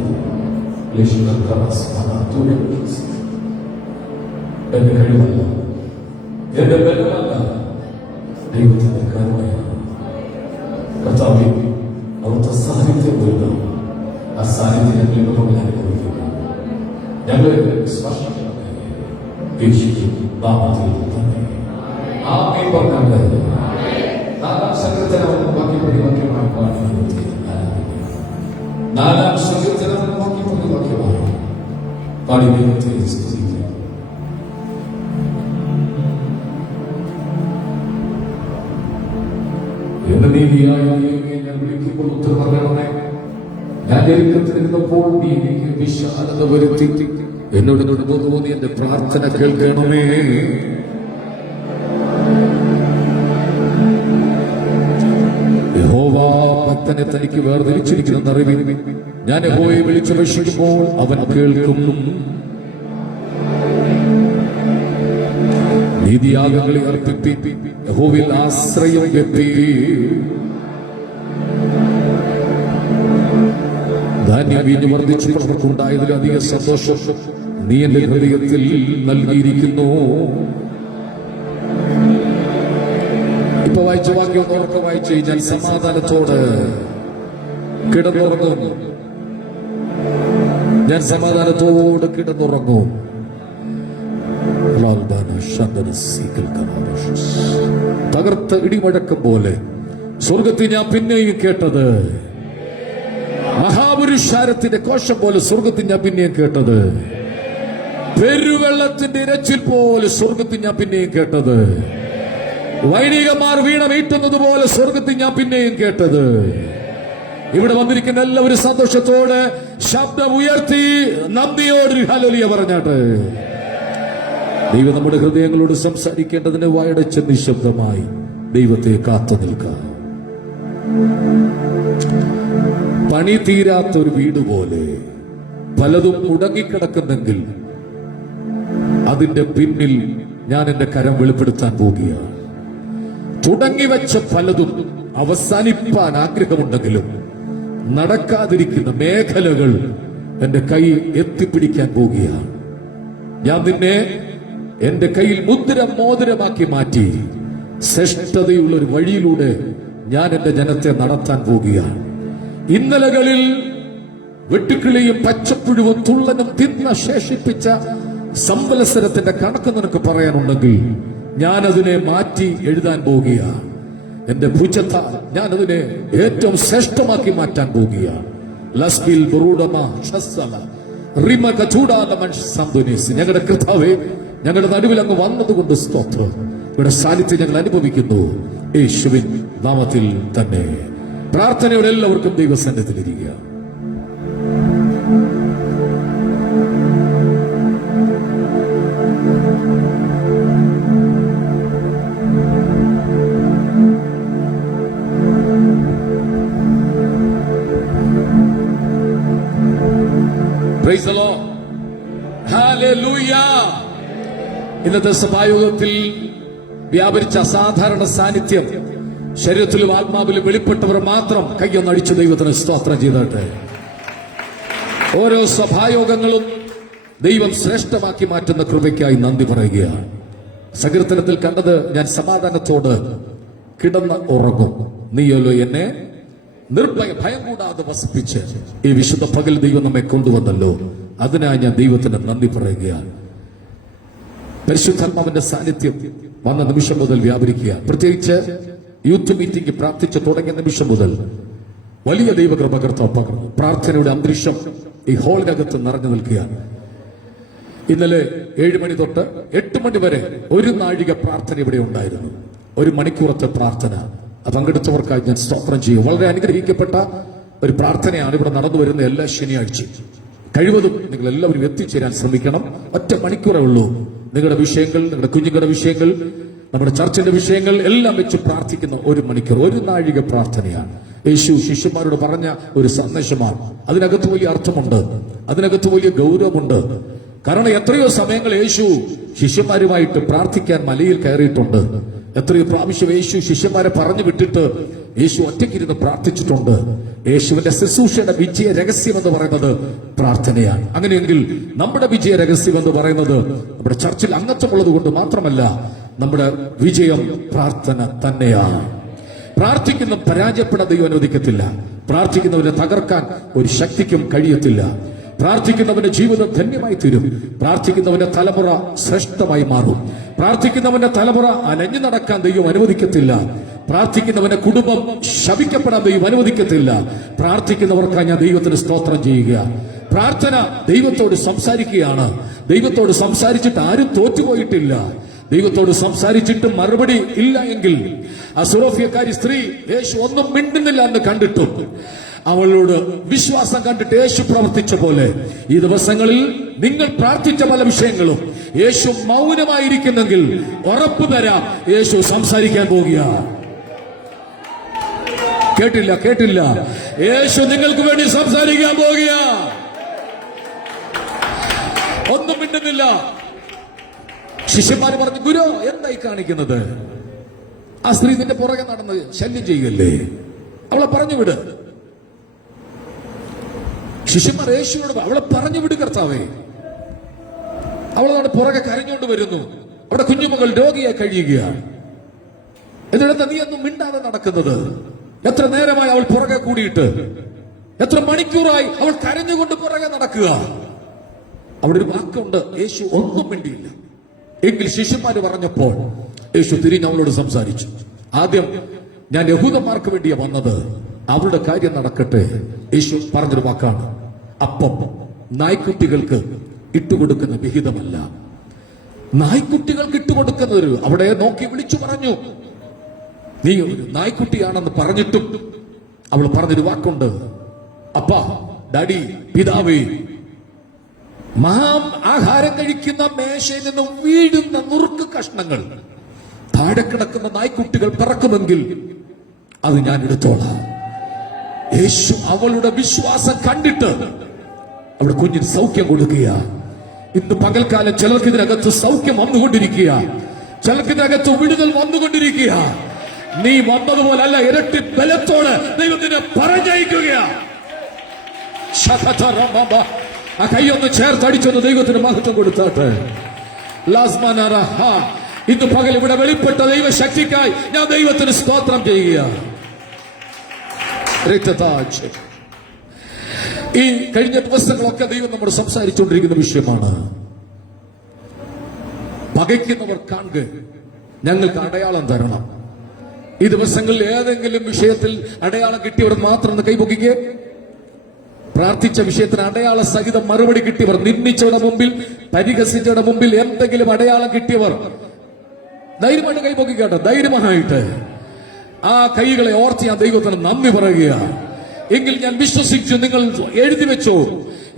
എന്റെ കഴിവല്ല, എന്റെ ബലമല്ല, ദൈവത്തിന്റെ കരുണയാണ്. കർത്താവേ, അവിടുത്തെ സാന്നിധ്യം വരുന്നു. ആ സാന്നിധ്യം ഞങ്ങളുടെ മുന്നിൽ അനുഭവിക്കുക. ഞങ്ങളെ സ്പർശിക്കണമേ. യേശുവിൻ നാമത്തിൽ തന്നെ ആമേൻ പറഞ്ഞാൽ നാലാം സങ്കീർത്തനം വാക്യമായി പാടുന്നത്. നാലാം സങ്കീർത്തനം വാക്യമായി പാടി ദൈവത്തെ സ്തുതിക്കുക. എന്റെ നീതിയായ ദൈവമേ, ഞാൻ വിളിക്കുമ്പോൾ ഉത്തരം പറയണമേ. ഞാൻ ഞെരുക്കത്തിലിരുന്നപ്പോൾ നീ എനിക്ക് വിശാലത വരുത്തി. എന്നോട് തോന്നി എന്റെ പ്രാർത്ഥന കേൾക്കണമേ. യഹോവ ഭക്തനെ തനിക്ക് വേർതിരിച്ചിരിക്കുന്ന അറിവിൽ ഞാൻ യഹോവയെ വിളിച്ചപേക്ഷിക്കുമ്പോൾ അവൻ കേൾക്കും. നീതിയാഗങ്ങളെ അർപ്പിപ്പി, യഹോവയിൽ ആശ്രയം വെപ്പി. ധാന്യം വീഞ്ഞു വർദ്ധിച്ചു അവർക്കുണ്ടായതിലധികം സന്തോഷം നീ എന്റെ ഹൃദയത്തിൽ നൽകിയിരിക്കുന്നു. ഇപ്പൊ വായിച്ച വാക്യം ഉറക്കെ വായിച്ചു കഴിഞ്ഞാൽ സമാധാനത്തോട് കിടന്നുറങ്ങും. ഞാൻ സമാധാനത്തോട് കിടന്നുറങ്ങും. തകർത്ത ഇടിമുഴക്കം പോലെ സ്വർഗത്തിൽ ഞാൻ പിന്നെയും കേട്ടത്. മഹാപുരുഷാരത്തിന്റെ കോശം പോലെ സ്വർഗത്തിൽ ഞാൻ പിന്നെയും കേട്ടത്. പെരുവെള്ളത്തിന്റെ ഇരച്ചിൽ പോലെ സ്വർഗത്തിൽ ഞാൻ പിന്നെയും കേട്ടത്. വൈദികന്മാർ വീണ വീട്ടുന്നത് പോലെ സ്വർഗത്തിൽ ഞാൻ പിന്നെയും കേട്ടത്. ഇവിടെ വന്നിരിക്കുന്ന എല്ലാവരും സന്തോഷത്തോടെ ശബ്ദം ഉയർത്തി നന്ദിയോട് ഹല്ലേലൂയ പറഞ്ഞാട്ട് ദൈവം നമ്മുടെ ഹൃദയങ്ങളോട് സംസാരിക്കേണ്ടതിന് വായടച്ച നിശബ്ദമായി ദൈവത്തെ കാത്തു നിൽക്കാം. പണി തീരാത്ത ഒരു വീട് പോലെ പലതും മുടങ്ങിക്കിടക്കുന്നെങ്കിൽ അതിന്റെ പിന്നിൽ ഞാൻ എന്റെ കരം വെളിപ്പെടുത്താൻ പോവുകയാണ്. തുടങ്ങിവെച്ച പലതും അവസാനിപ്പാൻ ആഗ്രഹമുണ്ടെങ്കിലും നടക്കാതിരിക്കുന്ന മേഖലകൾ എന്റെ കയ്യിൽ എത്തിപ്പിടിക്കാൻ പോവുകയാണ്. ഞാൻ നിന്നെ എന്റെ കയ്യിൽ മോതിരമാക്കി മാറ്റി ശ്രേഷ്ഠതയുള്ള ഒരു വഴിയിലൂടെ ഞാൻ എന്റെ ജനത്തെ നടത്താൻ പോവുകയാണ്. ഇന്നലകളിൽ വെട്ടുക്കിളിയും പച്ചപ്പുഴുവും തുള്ളനും തിന്ന ശേഷിപ്പിച്ച സംവത്സരത്തിന്റെ കണക്ക് നിനക്ക് പറയാനുണ്ടെങ്കിൽ ഞാൻ അതിനെ മാറ്റി എഴുതാൻ പോവുകയാണ്. എന്റെ ഭുജത്താൽ ഞാൻ അതിനെ ഏറ്റവും ശ്രേഷ്ഠമാക്കി മാറ്റാൻ പോവുകയാണ്. ഞങ്ങളുടെ കർത്താവേ, ഞങ്ങളുടെ നടുവിൽ അങ്ങ് വന്നതുകൊണ്ട് സ്തോത്രം. ഇവിടെ സാന്നിധ്യം ഞങ്ങൾ അനുഭവിക്കുന്നു. യേശുവിൻ നാമത്തിൽ തന്നെ പ്രാർത്ഥനയോടെ എല്ലാവർക്കും ദൈവസന്നിധിയിലിരിക്കുക. Praise the Lord. Hallelujah. ഇന്നത്തെ സഭായോഗത്തിൽ വ്യാപരിച്ച അസാധാരണ സാന്നിധ്യം ശരീരത്തിലും ആത്മാവിലും വെളിപ്പെട്ടവർ മാത്രം കയ്യൊന്നടിച്ച് ദൈവത്തിന് സ്തോത്രം ചെയ്തോട്ടെ. ഓരോ സഭായോഗങ്ങളും ദൈവം ശ്രേഷ്ഠമാക്കി മാറ്റുന്ന കൃപയ്ക്കായി നന്ദി പറയുകയാണ്. സങ്കീർത്തനത്തിൽ കണ്ടത്, ഞാൻ സമാധാനത്തോട് കിടന്ന് ഉറങ്ങും. നീയല്ലോ എന്നെ ഭയം കൂടാതെ വസിപ്പിച്ച് ഈ വിശുദ്ധ പകൽ ദൈവം നമ്മെ കൊണ്ടുവന്നല്ലോ. അതിനായി ഞാൻ ദൈവത്തിന് നന്ദി പറയുകയാണ്. പരിശുദ്ധാത്മാവിന്റെ സാന്നിധ്യം വന്ന നിമിഷം മുതൽ വ്യാപരിക്കുക. പ്രത്യേകിച്ച് യൂത്ത് മീറ്റിംഗ് പ്രാർത്ഥിച്ചു തുടങ്ങിയ നിമിഷം മുതൽ വലിയ ദൈവകൃപ കർത്താവ് പകർന്നു. പ്രാർത്ഥനയുടെ അന്തരീക്ഷം ഈ ഹാളിനകത്ത് നിറഞ്ഞു നിൽക്കുകയാണ്. ഇന്നലെ 7 മണി തൊട്ട് 8 മണി വരെ 1 നാഴിക പ്രാർത്ഥന ഇവിടെ ഉണ്ടായിരുന്നു. 1 മണിക്കൂറത്തെ പ്രാർത്ഥന പങ്കെടുത്തവർക്കായി ഞാൻ സ്തോത്രം ചെയ്യും. വളരെ അനുഗ്രഹിക്കപ്പെട്ട ഒരു പ്രാർത്ഥനയാണ് ഇവിടെ നടന്നു വരുന്ന എല്ലാ ശനിയാഴ്ചയും. കഴിവതും നിങ്ങൾ എല്ലാവരും എത്തിച്ചേരാൻ ശ്രമിക്കണം. 1 മണിക്കൂറേ ഉള്ളൂ. നിങ്ങളുടെ വിഷയങ്ങൾ, നിങ്ങളുടെ കുഞ്ഞുങ്ങളുടെ വിഷയങ്ങൾ, നമ്മുടെ ചർച്ചിന്റെ വിഷയങ്ങൾ എല്ലാം വെച്ച് പ്രാർത്ഥിക്കുന്ന 1 മണിക്കൂർ, 1 നാഴിക പ്രാർത്ഥനയാണ്. യേശു ശിഷ്യന്മാരോട് പറഞ്ഞ ഒരു സന്ദേശമാണ്. അതിനകത്ത് വലിയ അർത്ഥമുണ്ട്, അതിനകത്ത് വലിയ ഗൗരവമുണ്ട്. കാരണം എത്രയോ സമയങ്ങൾ യേശു ശിഷ്യന്മാരുമായിട്ട് പ്രാർത്ഥിക്കാൻ മലയിൽ കയറിയിട്ടുണ്ട്. എത്രയോ പ്രാവശ്യം യേശു ശിഷ്യന്മാരെ പറഞ്ഞു വിട്ടിട്ട് യേശു ഒറ്റയ്ക്കിരുന്ന് പ്രാർത്ഥിച്ചിട്ടുണ്ട്. യേശുവിന്റെ ശുശ്രൂഷയുടെ വിജയ രഹസ്യം എന്ന് പറയുന്നത് പ്രാർത്ഥനയാണ്. അങ്ങനെയെങ്കിൽ നമ്മുടെ വിജയ രഹസ്യം എന്ന് പറയുന്നത് നമ്മുടെ ചർച്ചിൽ അംഗത്വമുള്ളത് കൊണ്ട് മാത്രമല്ല, നമ്മുടെ വിജയം പ്രാർത്ഥന തന്നെയാണ്. പ്രാർത്ഥിക്കുന്ന പരാജയപ്പെടാൻ ദൈവം അനുവദിക്കത്തില്ല. പ്രാർത്ഥിക്കുന്നവരെ തകർക്കാൻ ഒരു ശക്തിക്കും കഴിയത്തില്ല. പ്രാർത്ഥിക്കുന്നവന്റെ ജീവിതം ധന്യമായി തീരും. പ്രാർത്ഥിക്കുന്നവന്റെ തലമുറ ശ്രേഷ്ഠമായി മാറും. പ്രാർത്ഥിക്കുന്നവന്റെ തലമുറ അലഞ്ഞു നടക്കാൻ ദൈവം അനുവദിക്കത്തില്ല. പ്രാർത്ഥിക്കുന്നവന്റെ കുടുംബം ശപിക്കപ്പെടാൻ ദൈവം അനുവദിക്കത്തില്ല. പ്രാർത്ഥിക്കുന്നവർക്കായി ഞാൻ ദൈവത്തിന് സ്തോത്രം ചെയ്യുക. പ്രാർത്ഥന ദൈവത്തോട് സംസാരിക്കുകയാണ്. ദൈവത്തോട് സംസാരിച്ചിട്ട് ആരും തോറ്റുപോയിട്ടില്ല. ദൈവത്തോട് സംസാരിച്ചിട്ട് മറുപടി ഇല്ല എങ്കിൽ ആ സുറോഫ്യക്കാരി സ്ത്രീ യേശു ഒന്നും മിണ്ടുന്നില്ല എന്ന് കണ്ടിട്ടും അവളോട് വിശ്വാസം കണ്ടിട്ട് യേശു പ്രവർത്തിച്ച പോലെ ഈ ദിവസങ്ങളിൽ നിങ്ങൾ പ്രാർത്ഥിച്ച പല വിഷയങ്ങളും യേശു മൗനമായിരിക്കുന്നെങ്കിൽ ഉറപ്പു തരാം, യേശു സംസാരിക്കാൻ പോകുക. കേട്ടില്ല. യേശു നിങ്ങൾക്ക് വേണ്ടി സംസാരിക്കാൻ പോകുക. ഒന്നും മിണ്ടുന്നില്ല. ശിഷ്യന്മാര് പറഞ്ഞു, ഗുരു എന്തായി കാണിക്കുന്നത്? ആ സ്ത്രീ നിന്റെ പുറകെ നടന്ന് ശല്യം ചെയ്യല്ലേ, അവളെ പറഞ്ഞു വിട്. ശിഷ്യന്മാർ യേശുവോട് അവളെ പറഞ്ഞു വിട് കർത്താവേ. അവളോട് പുറകെ കരഞ്ഞുകൊണ്ട് വരുന്നു. അവിടെ കുഞ്ഞുമകൾ രോഗിയായി കഴിയുകയാണ്. എന്നിട്ട് നീ ഒന്നും മിണ്ടാതെ നടക്കുന്നത്? എത്ര നേരമായി അവൾ പുറകെ കൂടിയിട്ട്? എത്ര മണിക്കൂറായി അവൾ കരഞ്ഞുകൊണ്ട് പുറകെ നടക്കുക? അവിടെ ഒരു വാക്കുണ്ട്, യേശു ഒന്നും മിണ്ടിയില്ല. എങ്കിൽ ശിഷ്യന്മാര് പറഞ്ഞപ്പോൾ യേശു തിരിഞ്ഞ് അവളോട് സംസാരിച്ചു. ആദ്യം ഞാൻ യഹൂദന്മാർക്ക് വേണ്ടിയാ വന്നത്, അവരുടെ കാര്യം നടക്കട്ടെ. യേശു പറഞ്ഞൊരു വാക്കാണ്, അപ്പം നായ്ക്കുട്ടികൾക്ക് ഇട്ടുകൊടുക്കുന്ന വിഹിതമല്ല. നായ്ക്കുട്ടികൾക്ക് ഇട്ടുകൊടുക്കുന്നത് അവിടെ നോക്കി വിളിച്ചു പറഞ്ഞു, നീ ഒരു നായ്ക്കുട്ടിയാണെന്ന് പറഞ്ഞിട്ടും അവൾ പറഞ്ഞൊരു വാക്കുണ്ട്, അപ്പാ, ഡാഡി, പിതാവേ, ആഹാരം കഴിക്കുന്ന മേശയിൽ നിന്ന് വീഴുന്ന നുറുക്ക് കഷ്ണങ്ങൾ താഴെ കിടക്കുന്ന നായ്ക്കുട്ടികൾ പറക്കുമെങ്കിൽ അത് ഞാൻ എടുത്തോളാം. യേശു അവളുടെ വിശ്വാസം കണ്ടിട്ട് അവിടെ കുഞ്ഞിന് സൗഖ്യം കൊടുക്കുക. ഇന്ന് പകൽക്കാലം ചിലർക്ക് ഇതിനകത്ത് സൗഖ്യം വന്നുകൊണ്ടിരിക്കുക, ചിലർക്ക് ഇതിനകത്ത് വിടുതൽ വന്നുകൊണ്ടിരിക്കുക. നീ വന്നതുപോലെ അല്ല, ഇരട്ടി ബലത്തോടെ ദൈവത്തിനെ പറഞ്ഞയക്കുക. ആ കൈയൊന്ന് ചേർത്തടിച്ചൊന്ന് ദൈവത്തിന് മഹത്വം കൊടുത്താട്ടെ. ഇന്ന് പകൽ ഇവിടെ വെളിപ്പെട്ട ദൈവശക്തിക്കായി ഞാൻ ദൈവത്തിന് സ്തോത്രം ചെയ്യുക. ഈ കഴിഞ്ഞ ദിവസങ്ങളൊക്കെ ദൈവം നമ്മൾ സംസാരിച്ചുകൊണ്ടിരിക്കുന്ന വിഷയമാണ്. പകയ്ക്കുന്നവർ കാണുക, ഞങ്ങൾക്ക് അടയാളം തരണം. ഈ ദിവസങ്ങളിൽ ഏതെങ്കിലും വിഷയത്തിൽ അടയാളം കിട്ടിയവർ മാത്രം കൈപൊക്കിക്കുക. പ്രാർത്ഥിച്ച വിഷയത്തിന് അടയാള സഹിതം മറുപടി കിട്ടിയവർ, നിന്ദിച്ചവരുടെ മുമ്പിൽ, പരിഹസിച്ചവരുടെ മുമ്പിൽ എന്തെങ്കിലും അടയാളം കിട്ടിയവർ ധൈര്യമായിട്ട് കൈപൊക്കിക്കട്ടെ. ധൈര്യമായിട്ട് ആ കൈകളെ ഓർത്ത് ഞാൻ ദൈവത്തിന് നന്ദി പറയുക. എങ്കിൽ ഞാൻ വിശ്വസിച്ചു, നിങ്ങൾ എഴുതി വെച്ചോ,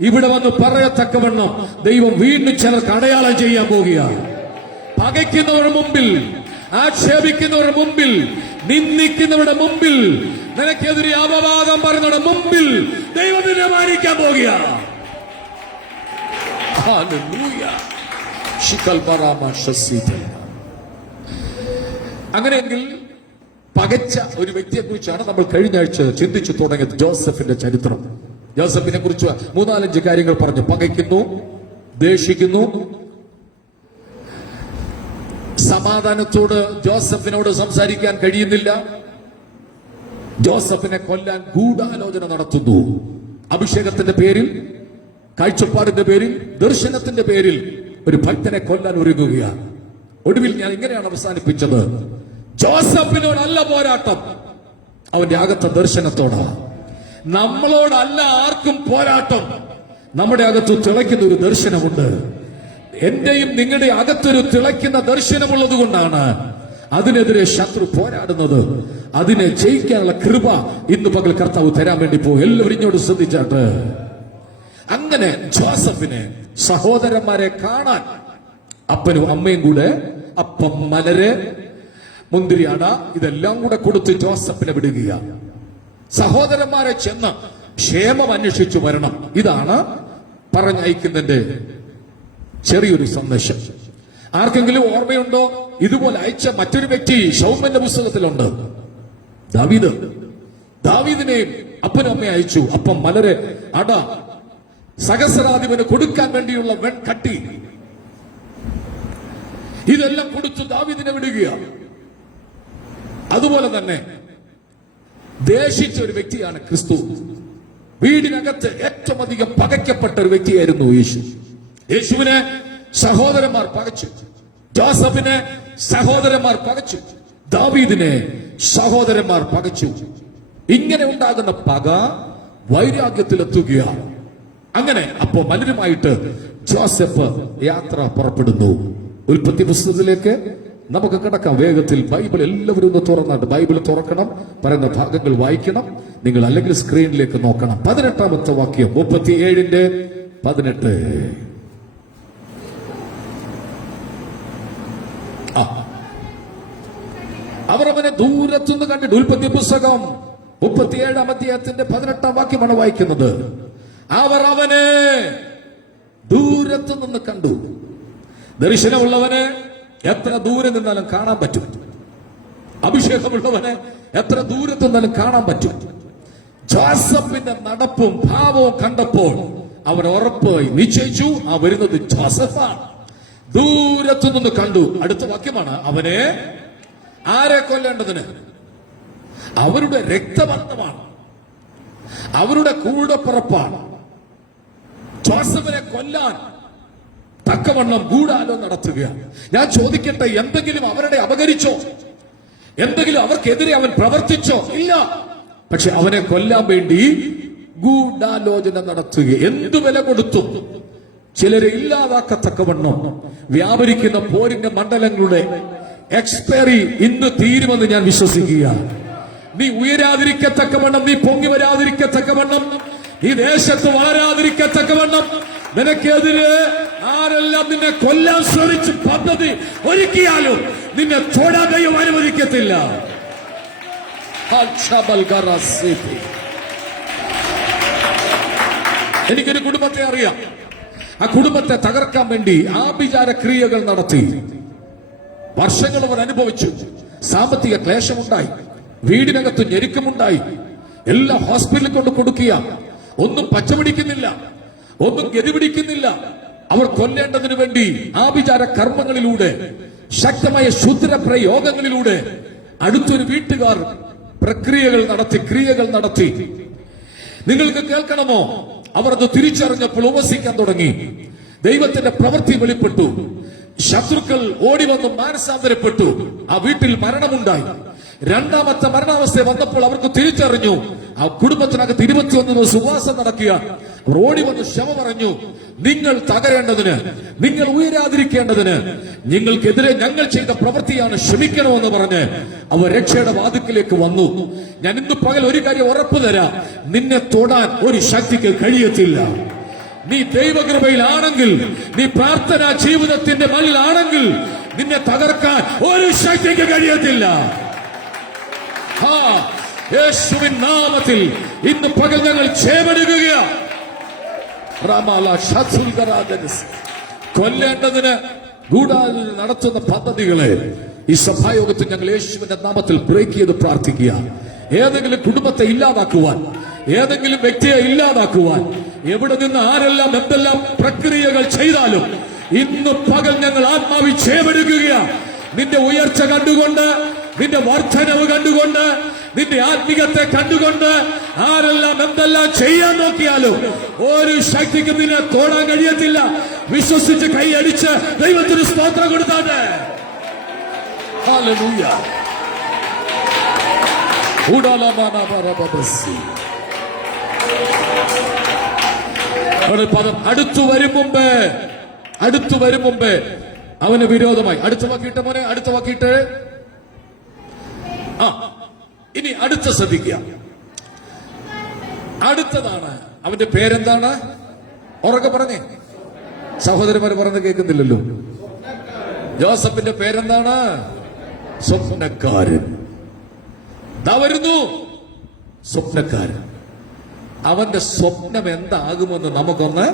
ഇവിടെ വന്ന് പറയത്തക്കവണ്ണം ദൈവം വീണ്ടും ചിലർക്ക് അടയാളം ചെയ്യാൻ പോകുക. പകയ്ക്കുന്നവരുടെ മുമ്പിൽ, ആക്ഷേപിക്കുന്നവരുടെ മുമ്പിൽ, നിന്ദിക്കുന്നവരുടെ മുമ്പിൽ, നിനക്കെതിരെ അപവാദം പറയുന്നവരുടെ മുമ്പിൽ ദൈവത്തിനെ മാനിക്കാൻ പോകുക. അങ്ങനെയെങ്കിൽ പകച്ച ഒരു വ്യക്തിയെ കുറിച്ചാണ് നമ്മൾ കഴിഞ്ഞ ആഴ്ച ചിന്തിച്ചു തുടങ്ങിയത്. ജോസഫിന്റെ ചരിത്രം. ജോസഫിനെ കുറിച്ച് 3-4 കാര്യങ്ങൾ പറഞ്ഞു. പകയ്ക്കുന്നു, ദേഷിക്കുന്നു, സമാധാനത്തോട് ജോസഫിനോട് സംസാരിക്കാൻ കഴിയുന്നില്ല, ജോസഫിനെ കൊല്ലാൻ ഗൂഢാലോചന നടത്തുന്നു. അഭിഷേകത്തിന്റെ പേരിൽ, കാഴ്ചപ്പാടിന്റെ പേരിൽ, ദർശനത്തിന്റെ പേരിൽ ഒരു ഭക്തനെ കൊല്ലാൻ ഒരുങ്ങുകയാണ്. ഒടുവിൽ ഞാൻ ഇങ്ങനെയാണ് അവസാനിപ്പിച്ചത്, ജോസഫിനോടല്ല പോരാട്ടം, അവന്റെ അകത്തെ ദർശനത്തോടാ. നമ്മളോടല്ല ആർക്കും പോരാട്ടം, നമ്മുടെ അകത്ത് തിളയ്ക്കുന്ന ഒരു ദർശനമുണ്ട്. എന്റെയും നിങ്ങളുടെ അകത്തൊരു തിളയ്ക്കുന്ന ദർശനമുള്ളത് കൊണ്ടാണ് അതിനെതിരെ ശത്രു പോരാടുന്നത്. അതിനെ ജയിക്കാനുള്ള കൃപ ഇന്ന് പകൽ കർത്താവ് തരാൻ വേണ്ടി പോകും. എല്ലാവരും ഇങ്ങോട്ട് ശ്രദ്ധിച്ചാട്ട്. അങ്ങനെ ജോസഫിനെ സഹോദരന്മാരെ കാണാൻ അപ്പനും അമ്മയും കൂടെ അപ്പം, മലര്, മുന്തിരി അട ഇതെല്ലാം കൂടെ കൊടുത്ത് ജോസഫിനെ വിടുക. സഹോദരന്മാരെ ചെന്ന് ക്ഷേമം അന്വേഷിച്ചു വരണം. ഇതാണ് പറഞ്ഞയക്കുന്നതിന്റെ ചെറിയൊരു സന്ദേശം. ആർക്കെങ്കിലും ഓർമ്മയുണ്ടോ? ഇതുപോലെ അയച്ച മറ്റൊരു വ്യക്തി ശൗമന്റെ പുസ്തകത്തിലുണ്ട്. ദാവീദിനെയും അപ്പനും അമ്മയെ അയച്ചു. അപ്പം, മലര്, അട, സഹസ്രാധിപന് കൊടുക്കാൻ വേണ്ടിയുള്ള വെൺകട്ടി, ഇതെല്ലാം കൊടുത്തു ദാവീദിനെ വിടുക. അതുപോലെ തന്നെ ദേഷിച്ച ഒരു വ്യക്തിയാണ് ക്രിസ്തു. വീടിനകത്ത് ഏറ്റവും അധികം പകയ്ക്കപ്പെട്ട ഒരു വ്യക്തിയായിരുന്നു യേശു. യേശുവിനെ സഹോദരന്മാർ പകച്ചു, ജോസഫിനെ സഹോദരന്മാർ പകച്ചു, ദാവീദിനെ സഹോദരന്മാർ പകച്ചു. ഇങ്ങനെ ഉണ്ടാകുന്ന പക വൈരാഗ്യത്തിലെത്തുകയാണ്. അങ്ങനെ അപ്പോ മലരുമായിട്ട് ജോസഫ് യാത്ര പുറപ്പെടുന്നു. ഉൽപ്പത്തി പുസ്തകത്തിലേക്ക് നമുക്ക് കിടക്കാം വേഗത്തിൽ. ബൈബിൾ എല്ലാവരും ഒന്ന് തുറന്നിട്ട് ബൈബിൾ തുറക്കണം, പറയുന്ന ഭാഗങ്ങൾ വായിക്കണം. നിങ്ങൾ അല്ലെങ്കിൽ സ്ക്രീനിലേക്ക് നോക്കണം. 18ാമത്തെ വാക്യം, 37:18. അവർ അവനെ ദൂരത്തുനിന്ന് കണ്ടിട്ട്, ഉൽപ്പത്തി പുസ്തകം 37-ാം അധ്യായത്തിന്റെ 18ാം വാക്യമാണ് വായിക്കുന്നത്. അവർ അവനെ ദൂരത്തു നിന്ന് കണ്ടു. ദർശനമുള്ളവന് എത്ര ദൂരെ നിന്നാലും കാണാൻ പറ്റും. അഭിഷേകമുള്ളവന് എത്ര ദൂരത്തു നിന്നാലും കാണാൻ പറ്റും. ജോസഫിന്റെ നടപ്പും ഭാവവും കണ്ടപ്പോൾ അവർ ഉറപ്പായി നിശ്ചയിച്ചു, ആ വരുന്നത് ജോസഫാണ്. ദൂരത്തു നിന്ന് കണ്ടു. അടുത്ത വാക്യമാണ്, അവനെ ആരെ കൊല്ലേണ്ടതിന്? അവരുടെ രക്തബന്ധമാണ്, അവരുടെ കൂടപ്പിറപ്പാണ്. ജോസഫിനെ കൊല്ലാൻ തക്കവണ്ണം ഗൂഢാലോചന നടത്തുകയാണ്. ഞാൻ ചോദിക്കട്ടെ, എന്തെങ്കിലും അവരുടെ അപകരിച്ചോ? എന്തെങ്കിലും അവർക്കെതിരെ അവൻ പ്രവർത്തിച്ചോ? ഇല്ല. പക്ഷെ അവനെ കൊല്ലാൻ വേണ്ടി ഗൂഢാലോചന നടത്തുക. എന്തു വില കൊടുത്തു ചിലരെ ഇല്ലാതാക്കത്തക്കവണ്ണം വ്യാപരിക്കുന്ന പോരിന്റെ മണ്ഡലങ്ങളുടെ എക്സ്പയറി ഇന്ന് തീരുമെന്ന് ഞാൻ വിശ്വസിക്കുക. നീ ഉയരാതിരിക്കത്തക്കവണ്ണം, നീ പൊങ്ങി വരാതിരിക്കത്തക്കവണ്ണം, ഈ ദേശത്ത് വളരാതിരിക്കത്തക്കവണ്ണം നിനക്കെതിരെ ആരെല്ലാം നിന്നെ കൊല്ലാൻ ശ്രമിച്ച് പദ്ധതി ഒരുക്കിയാലും നിന്നെ തൊടാൻ ദൈവം അനുവദിക്കത്തില്ല. എനിക്കൊരു കുടുംബത്തെ അറിയാം. ആ കുടുംബത്തെ തകർക്കാൻ വേണ്ടി ആഭിചാര ക്രിയകൾ നടത്തി വർഷങ്ങൾ അവർ അനുഭവിച്ചു. സാമ്പത്തിക ക്ലേശമുണ്ടായി, വീടിനകത്ത് ഞെരുക്കമുണ്ടായി, എല്ലാ ഹോസ്പിറ്റലിൽ കൊണ്ട് കൊടുക്കുക. ഒന്നും പച്ചപിടിക്കുന്നില്ല, ഒന്നും ഗതിപിടിക്കുന്നില്ല. അവർ കൊല്ലേണ്ടതിനു വേണ്ടി ആഭിചാര കർമ്മങ്ങളിലൂടെ, ശക്തമായ ശുദ്ര പ്രയോഗങ്ങളിലൂടെ അടുത്തൊരു വീട്ടുകാർ പ്രക്രിയകൾ നടത്തി, ക്രിയകൾ നടത്തി. നിങ്ങൾക്ക് കേൾക്കണമോ? അവർ അത് തിരിച്ചറിഞ്ഞപ്പോൾ ഉപസിക്കാൻ തുടങ്ങി. ദൈവത്തിന്റെ പ്രവൃത്തി വെളിപ്പെട്ടു. ശത്രുക്കൾ ഓടി വന്ന് മാനസാന്തരപ്പെട്ടു. ആ വീട്ടിൽ മരണമുണ്ടായി. രണ്ടാമത്തെ മരണാവസ്ഥ വന്നപ്പോൾ അവർക്ക് തിരിച്ചറിഞ്ഞു ആ കുടുംബത്തിനകത്ത് 21 ദിവസം ഉപവാസം നടക്കുക. അവർ ഓടി വന്ന് ക്ഷമ പറഞ്ഞു. നിങ്ങൾ തകരേണ്ടതിന്, നിങ്ങൾ ഉയരാതിരിക്കേണ്ടതിന്, നിങ്ങൾക്കെതിരെ ഞങ്ങൾ ചെയ്ത പ്രവൃത്തിയാണ്, ക്ഷമിക്കണമെന്ന് പറഞ്ഞ് അവർ രക്ഷയുടെ വാതിക്കലേക്ക് വന്നു. ഞാൻ ഇന്ന് പകൽ ഒരു കാര്യം ഉറപ്പു തരാം, നിന്നെ തൊടാൻ ഒരു ശക്തിക്ക് കഴിയത്തില്ല. നീ ദൈവകൃപയിലാണെങ്കിൽ, നീ പ്രാർത്ഥനാ ജീവിതത്തിന്റെ മല്ലിലാണെങ്കിൽ നിന്നെ തകർക്കാൻ ഒരു ശക്തിക്ക് കഴിയത്തില്ല. യേശുവിൻ നാമത്തിൽ ഇന്ന് പകൽ ഞങ്ങൾ ചേവെടുക്കുകയാണ്. കൊല്ലേണ്ടതിന് ഗൂഢാലോചന നടത്തുന്ന പദ്ധതികളെ ഈ സഭായോഗത്തിൽ ഞങ്ങൾ യേശുവിന്റെ നാമത്തിൽ ബ്രേക്ക് ചെയ്ത് പ്രാർത്ഥിക്കുക. ഏതെങ്കിലും കുടുംബത്തെ ഇല്ലാതാക്കുവാൻ, ഏതെങ്കിലും വ്യക്തിയെ ഇല്ലാതാക്കുവാൻ, എവിടെ നിന്ന് ആരെല്ലാം എന്തെല്ലാം പ്രക്രിയകൾ ചെയ്താലും ഇന്ന് പകൽ ഞങ്ങൾ ആത്മാവിൽ ചേവെടുക്കുകയാണ്. നിന്റെ ഉയർച്ച കണ്ടുകൊണ്ട്, നിന്റെ വർധനവ് കണ്ടുകൊണ്ട്, നിന്റെ ആത്മീയത്തെ കണ്ടുകൊണ്ട് ആരെല്ലാം എന്തെല്ലാം ചെയ്യാൻ നോക്കിയാലും ഒരു ശക്തിക്ക് നിന്നെ തൊടാൻ കഴിയത്തില്ല. വിശ്വസിച്ച് കൈയടിച്ച് ദൈവത്തിന് സ്തോത്രം കൊടുത്താതെ. ഹല്ലേലൂയ. അടുത്തു വരും മുമ്പേ അവന് വിരോധമായി. അടുത്ത വാക്കിയിട്ട് മോനെ, അടുത്ത വാക്കിയിട്ട്. ഇനി അടുത്ത ശ്രദ്ധിക്കുക. അടുത്തതാണ്. അവന്റെ പേരെന്താണ്? ഉറക്കെ പറഞ്ഞേ. സഹോദരന്മാർ പറഞ്ഞ് കേൾക്കുന്നില്ലല്ലോ. ജോസഫിന്റെ പേരെന്താണ്? സ്വപ്നക്കാരൻ. ദാ വരുന്നു സ്വപ്നക്കാരൻ. അവന്റെ സ്വപ്നം എന്താകുമെന്ന് നമുക്കൊന്ന്,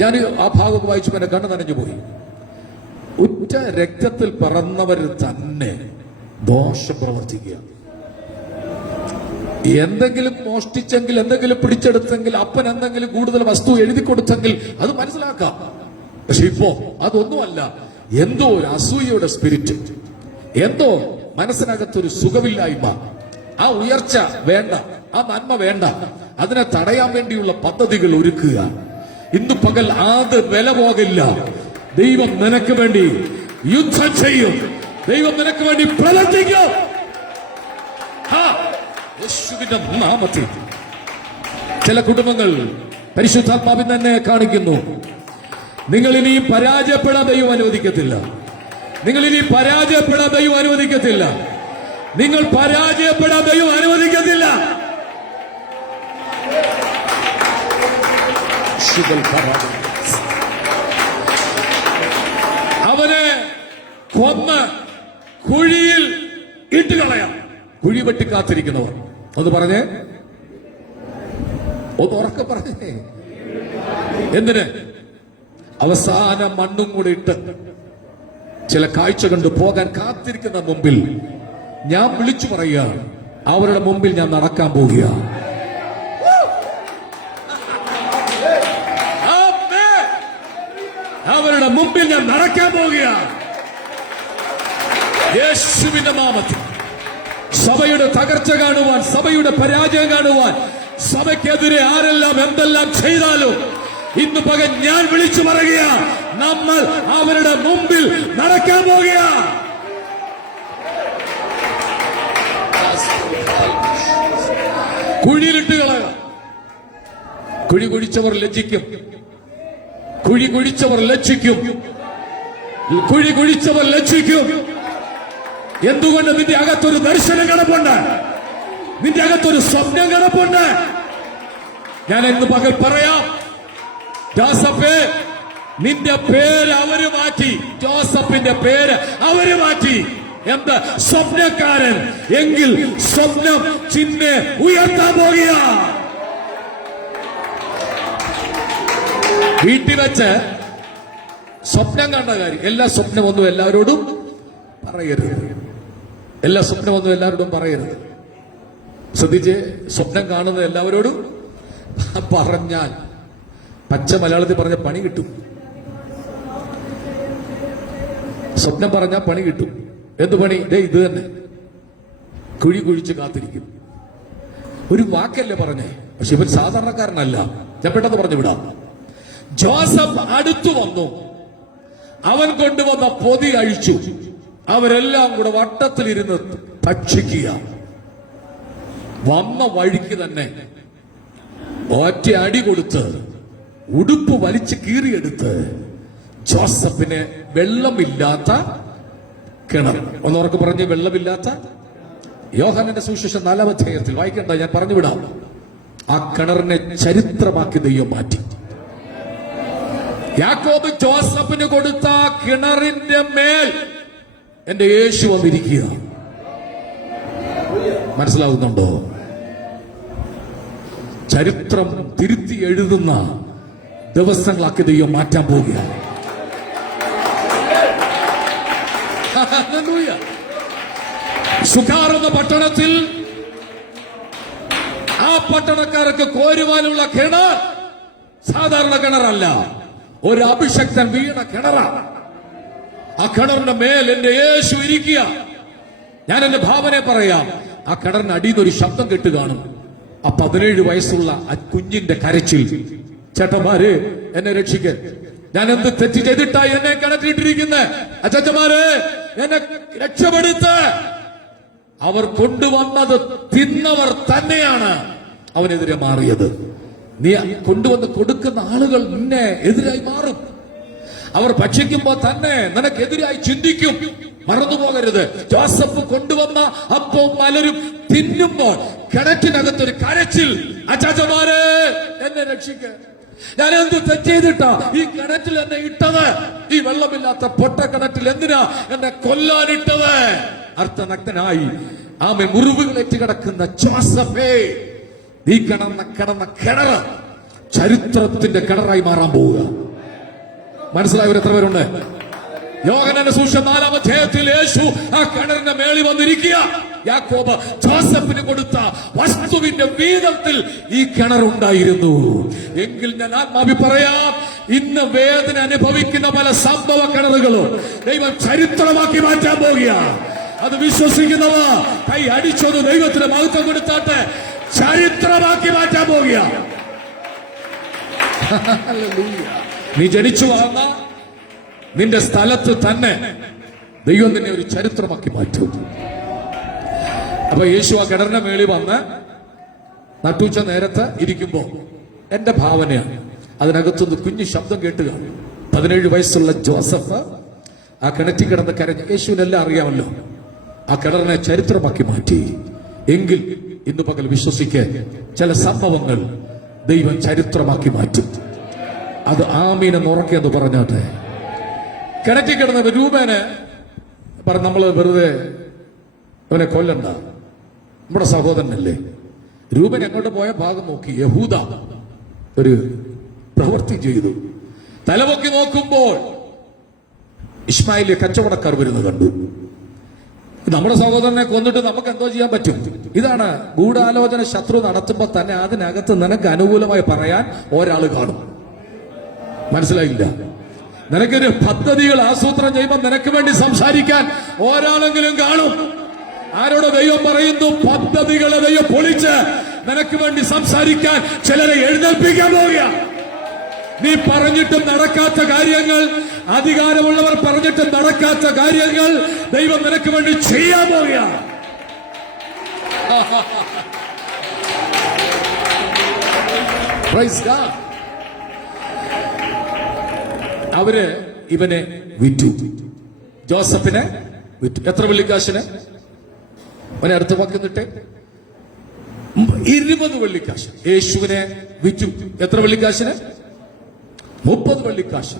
ഞാൻ ആ ഭാഗം വായിച്ചപ്പോൾ എന്റെ കണ്ണ് നനഞ്ഞു പോയി. ഉറ്റ രക്തത്തിൽ പിറന്നവർ തന്നെ ദോഷം പ്രവർത്തിക്കുക. എന്തെങ്കിലും മോഷ്ടിച്ചെങ്കിൽ, എന്തെങ്കിലും പിടിച്ചെടുത്തെങ്കിൽ, അപ്പൻ എന്തെങ്കിലും കൂടുതൽ വസ്തു എഴുതി കൊടുത്തെങ്കിൽ അത് മനസ്സിലാക്കാം. പക്ഷെ ഇപ്പോ അതൊന്നുമല്ല. എന്തോ ഒരു അസൂയയുടെ സ്പിരിറ്റ്, എന്തോ മനസ്സിനകത്തൊരു സുഖമില്ലായ്മ, ആ ഉയർച്ച വേണ്ട, ആ നന്മ വേണ്ട. അതിനെ തടയാൻ വേണ്ടിയുള്ള പദ്ധതികൾ ഒരുക്കുക. ഇന്ന് പകൽ അത് വില പോകില്ല. ദൈവം നിനക്ക് വേണ്ടി യുദ്ധം ചെയ്യും. ദൈവം നിനക്ക് വേണ്ടി പ്രവർത്തിക്കും. യേശുവിന്റെ നാമത്തിൽ ചില കുടുംബങ്ങൾ പരിശുദ്ധാത്മാവിൽ തന്നെ കാണിക്കുന്നു. നിങ്ങൾ ഇനിയും പരാജയപ്പെടാൻ ദൈവം അനുവദിക്കത്തില്ല. നിങ്ങൾ ഇനി പരാജയപ്പെടാൻ ദൈവം അനുവദിക്കത്തില്ല. നിങ്ങൾ പരാജയപ്പെടാൻ ദൈവം അനുവദിക്കത്തില്ല. അവനെ കൊന്ന് കുഴിയിൽ ഇട്ടുകളയാം. കുഴി വെട്ടി കാത്തിരിക്കുന്നവർ ഒന്ന് പറഞ്ഞേ, ഒന്ന് ഉറക്കെ പറഞ്ഞേ. എന്തിന്? അവസാനം മണ്ണും കൂടി ഇട്ട് ചില കാഴ്ച കണ്ടു പോകാൻ കാത്തിരിക്കുന്ന മുമ്പിൽ ഞാൻ വിളിച്ചു പറയുക, അവരുടെ മുമ്പിൽ ഞാൻ നടക്കാൻ പോകുക. അവരുടെ മുമ്പിൽ ഞാൻ നടക്കാൻ പോകുക. യേശുവിന്റെ നാമത്തിൽ സഭയുടെ തകർച്ച കാണുവാൻ, സഭയുടെ പരാജയം കാണുവാൻ, സഭയ്ക്കെതിരെ ആരെല്ലാം എന്തെല്ലാം ചെയ്താലും ഇന്ന് പകൽ ഞാൻ വിളിച്ചു പറയുക, നമ്മൾ അവരുടെ മുമ്പിൽ നടക്കാൻ പോകുക. കുഴിയിലിട്ട് കളയുക. കുഴി കുഴിച്ചവർ ലജ്ജിക്കും. കുഴി കുഴിച്ചവർ ലജ്ജിക്കും. കുഴി കുഴിച്ചവർ ലജ്ജിക്കും. എന്തുകൊണ്ട്? നിന്റെ അകത്തൊരു ദർശനം കിടപ്പുണ്ട്. നിന്റെ അകത്തൊരു സ്വപ്നം കിടപ്പുണ്ട്. ഞാൻ ഇന്ന് പകൽ പറയാം, ജോസഫേ, നിന്റെ പേര് അവര് മാറ്റി. ജോസഫിന്റെ പേര് അവര് മാറ്റി. എന്താ? സ്വപ്നക്കാരൻ. എങ്കിൽ സ്വപ്നം ചിന്നെ ഉയർത്താൻ പോകുക. വീട്ടിൽ വെച്ച് സ്വപ്നം കണ്ട കാര്യം, എല്ലാ സ്വപ്നമൊന്നും എല്ലാവരോടും പറയരുത്. എല്ലാ സ്വപ്നമൊന്നും എല്ലാവരോടും പറയരുത്. ശ്രദ്ധിച്ച്, സ്വപ്നം കാണുന്നത് എല്ലാവരോടും പറഞ്ഞാൽ, പച്ച മലയാളത്തിൽ പറഞ്ഞ പണി കിട്ടും. സ്വപ്നം പറഞ്ഞാൽ പണി കിട്ടും. എന്ത് പണി? ഇത് തന്നെ, കുഴി കുഴിച്ച് കാത്തിരിക്കും. ഒരു വാക്കല്ലേ പറഞ്ഞേ, പക്ഷെ ഇവൻ സാധാരണക്കാരനല്ല. ഞാൻ പെട്ടെന്ന് പറഞ്ഞു വിടാം. ജോസഫ് അടുത്തു വന്നു. അവൻ കൊണ്ടുവന്ന പൊതി അഴിച്ചു. അവരെല്ലാം കൂടെ വട്ടത്തിലിരുന്ന് ഭക്ഷിക്കുക. വന്ന വഴിക്ക് തന്നെ ഒറ്റ അടി കൊടുത്ത് ഉടുപ്പ് വലിച്ചു കീറിയെടുത്ത് ജോസഫിന് വെള്ളമില്ലാത്ത കിണർ, ഒന്നോർക്ക് പറഞ്ഞ് വെള്ളമില്ലാത്ത, യോഹന്നാന്റെ സുവിശേഷം 4-ാം അധ്യായത്തിൽ വായിക്കണ്ട, ഞാൻ പറഞ്ഞു വിടാം. ആ കിണറിനെ ചരിത്രമാക്കി ദൈവം മാറ്റി. യാക്കോബ് ജോസഫിന് കൊടുത്ത കിണറിന്റെ മേൽ എന്റെ യേശു വന്നിരിക്കുക. മനസ്സിലാവുന്നുണ്ടോ? ചരിത്രം തിരുത്തി എഴുതുന്ന ദിവസങ്ങളാക്കി ദൈവം മാറ്റാൻ പോവുകയാണ്. സുഖാർ എന്ന പട്ടണത്തിൽ ആ പട്ടണക്കാർക്ക് കോരുവാനുള്ള കിണർ സാധാരണ കിണറല്ല, ഒരു അഭിഷക്തൻ വീണ കിണറാണ്. ആ കിണറിന്റെ മേൽ എന്റെ യേശു ഇരിക്കുക. ഞാൻ എന്റെ ഭാവനെ പറയാം. ആ കിണറിന് അടിയിൽ ഒരു ശബ്ദം കേട്ട് കാണും. ആ 17 വയസ്സുള്ള ആ കുഞ്ഞിന്റെ കരച്ചിൽ, ചേട്ടന്മാരെ എന്നെ രക്ഷിക്കാൻ, ഞാൻ എന്ത് തെറ്റ് ചെയ്തിട്ടായി എന്നെ കിണറ്റിട്ടിരിക്കുന്നത്, അച്ഛന്മാരെ എന്നെ രക്ഷപ്പെടുത്ത്. അവർ കൊണ്ടുവന്നത് തിന്നവർ തന്നെയാണ് അവനെതിരെ മാറിയത്. നീ കൊണ്ടുവന്ന് കൊടുക്കുന്ന ആളുകൾ നിന്നെ എതിരായി മാറും. അവർ ഭക്ഷിക്കുമ്പോ തന്നെ നിനക്കെതിരായി ചിന്തിക്കും. മറന്നുപോകരുത്, ജോസഫ് കൊണ്ടുവന്ന അപ്പവും മലരും തിന്നുമ്പോൾ കിണറ്റിനകത്തൊരു കരച്ചിൽ, അച്ചാച്ചമാരെ എന്നെ രക്ഷിക്ക, ഞാൻ എന്ത് തെറ്റ് ചെയ്തിട്ടാ ഈ കിണറ്റിൽ എന്നെ ഇട്ടത്, ഈ വെള്ളമില്ലാത്ത പൊട്ട കിണറ്റിൽ എന്തിനാ എന്നെ കൊല്ലാനിട്ടത്. അർത്ഥനഗ്നായി ആമെ മുറിവുകളേറ്റ് കിടക്കുന്ന ജോസഫേ, നീ കിടന്ന കിണറ് ചരിത്രത്തിന്റെ കിണറായി മാറാൻ പോവുക. മനസ്സിലായവർ എത്ര പേരുണ്ട്? യോഹന്നാന്റെ സുവിശേഷം 4-ാം അധ്യായത്തിൽ യേശു ആ കിണറിന്റെ മേളിൽ വന്നിരിക്കുക. യാക്കോബ് ജോസഫിന് കൊടുത്ത വസ്തുവിന്റെ വീതത്തിൽ ഈ കിണറുണ്ടായിരുന്നു. എങ്കിൽ ഞാൻ ആത്മാവി പറയാം, ഇന്ന് വേദന അനുഭവിക്കുന്ന പല സംഭവ കിണറുകളും ദൈവം ചരിത്രമാക്കി മാറ്റാൻ പോകുക. അത് വിശ്വസിക്കുന്നവ കൈ അടിച്ചത് ദൈവത്തിന് മഹത്വം കൊടുത്താട്ടെ. ചരിത്രമാക്കി മാറ്റാൻ പോകുക. നീ ജനിച്ചു വളർന്ന നിന്റെ സ്ഥലത്ത് തന്നെ ദൈവം നിന്നെ ഒരു ചരിത്രമാക്കി മാറ്റും. അപ്പൊ യേശു ആ കിണറിന്റെ മേളിൽ വന്ന് നട്ടുച്ച നേരത്ത് ഇരിക്കുമ്പോ എന്റെ ഭാവനയാണ്, അതിനകത്തുനിന്ന് കുഞ്ഞു ശബ്ദം കേട്ടുക. 17 വയസ്സുള്ള ജോസഫ് ആ കിണറ്റിൽ കിടന്ന് കരഞ്ഞ്. യേശുവിനെല്ലാം അറിയാമല്ലോ, ആ കിണറിനെ ചരിത്രമാക്കി മാറ്റി. എങ്കിൽ ഇന്ന് പകൽ വിശ്വസിക്ക്, ചില സംഭവങ്ങൾ ദൈവം ചരിത്രമാക്കി മാറ്റും. അത് ആമീനെ ഉറക്കെന്ന് പറഞ്ഞാട്ടെ. കിണറ്റിൽ കിടന്ന രൂപേനെ നമ്മള് വെറുതെ അവനെ കൊല്ലണ്ട, നമ്മുടെ സഹോദരനല്ലേ. രൂപൻ എങ്ങോട്ട് പോയ ഭാഗം നോക്കി യഹൂദ ഒരു പ്രവൃത്തി ചെയ്തു. തലപൊക്കി നോക്കുമ്പോൾ ഇസ്മായിലിലെ കച്ചവടക്കാർ വരുന്നത് കണ്ടു. നമ്മുടെ സഹോദരനെ കൊന്നിട്ട് നമുക്ക് എന്തോ ചെയ്യാൻ പറ്റും? ഇതാണ് ഗൂഢാലോചന. ശത്രു നടത്തുമ്പോ തന്നെ അതിനകത്ത് നിനക്ക് അനുകൂലമായി പറയാൻ ഒരാൾ കാണും. മനസ്സിലായില്ല? നിനക്കൊരു പദ്ധതികൾ ആസൂത്രണം ചെയ്യുമ്പോൾ നിനക്ക് വേണ്ടി സംസാരിക്കാൻ ഒരാളെങ്കിലും കാണും. ആരോട് ദൈവം പറയുന്നു? പദ്ധതികളെ ദൈവം പൊളിച്ച് നിനക്ക് വേണ്ടി സംസാരിക്കാൻ ചിലരെ എഴുന്നേൽപ്പിക്കാൻ പോവുക. നീ പറഞ്ഞിട്ടും നടക്കാത്ത കാര്യങ്ങൾ, അധികാരമുള്ളവർ പറഞ്ഞിട്ടും നടക്കാത്ത കാര്യങ്ങൾ ദൈവം നിനക്ക് വേണ്ടി ചെയ്യാൻ പോവുക. Praise God. അവര് ഇവനെ വിറ്റു, ജോസഫിനെ വിറ്റു. എത്ര വെള്ളിക്കാശിന്? അവനെ അടുത്ത വാക്കുന്നിട്ടെ 20 വെള്ളിക്കാശ്. യേശുവിനെ വിറ്റു എത്ര വെള്ളിക്കാശിന്? 30 വെള്ളിക്കാശ്.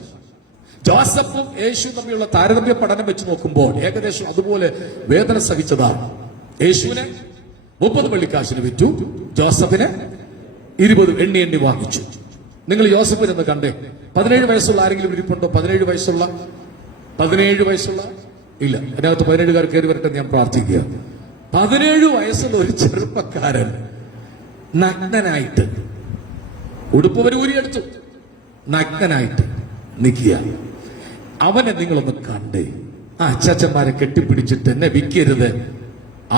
ജോസഫും യേശു തമ്മിലുള്ള താരതമ്യ പഠനം വെച്ച് നോക്കുമ്പോൾ ഏകദേശം അതുപോലെ വേദന സഹിച്ചതാണ്. യേശുവിനെ 30 വെള്ളിക്കാശിന് വിറ്റു, ജോസഫിനെ 20 എണ്ണി വാങ്ങിച്ചു. നിങ്ങൾ യോസഫിനെന്ന് കണ്ടേ? 17 വയസ്സുള്ള ആരെങ്കിലും ഇരിപ്പുണ്ടോ? 17 വയസ്സുള്ള ഇല്ല. അതിനകത്ത് 17കാർ കയറി വരട്ടെ ഞാൻ പ്രാർത്ഥിക്കുക. 17 വയസ്സുള്ള ഒരു ചെറുപ്പക്കാരൻ നഗ്നനായിട്ട്, ഉടുപ്പ് ഊരിയെടുത്തു, നഗ്നനായിട്ട് നിൽക്കുക. അവനെ നിങ്ങളൊന്ന് കണ്ടേ. ആ അച്ചാച്ചന്മാരെ കെട്ടിപ്പിടിച്ചിട്ട് എന്നെ വിൽക്കരുത്,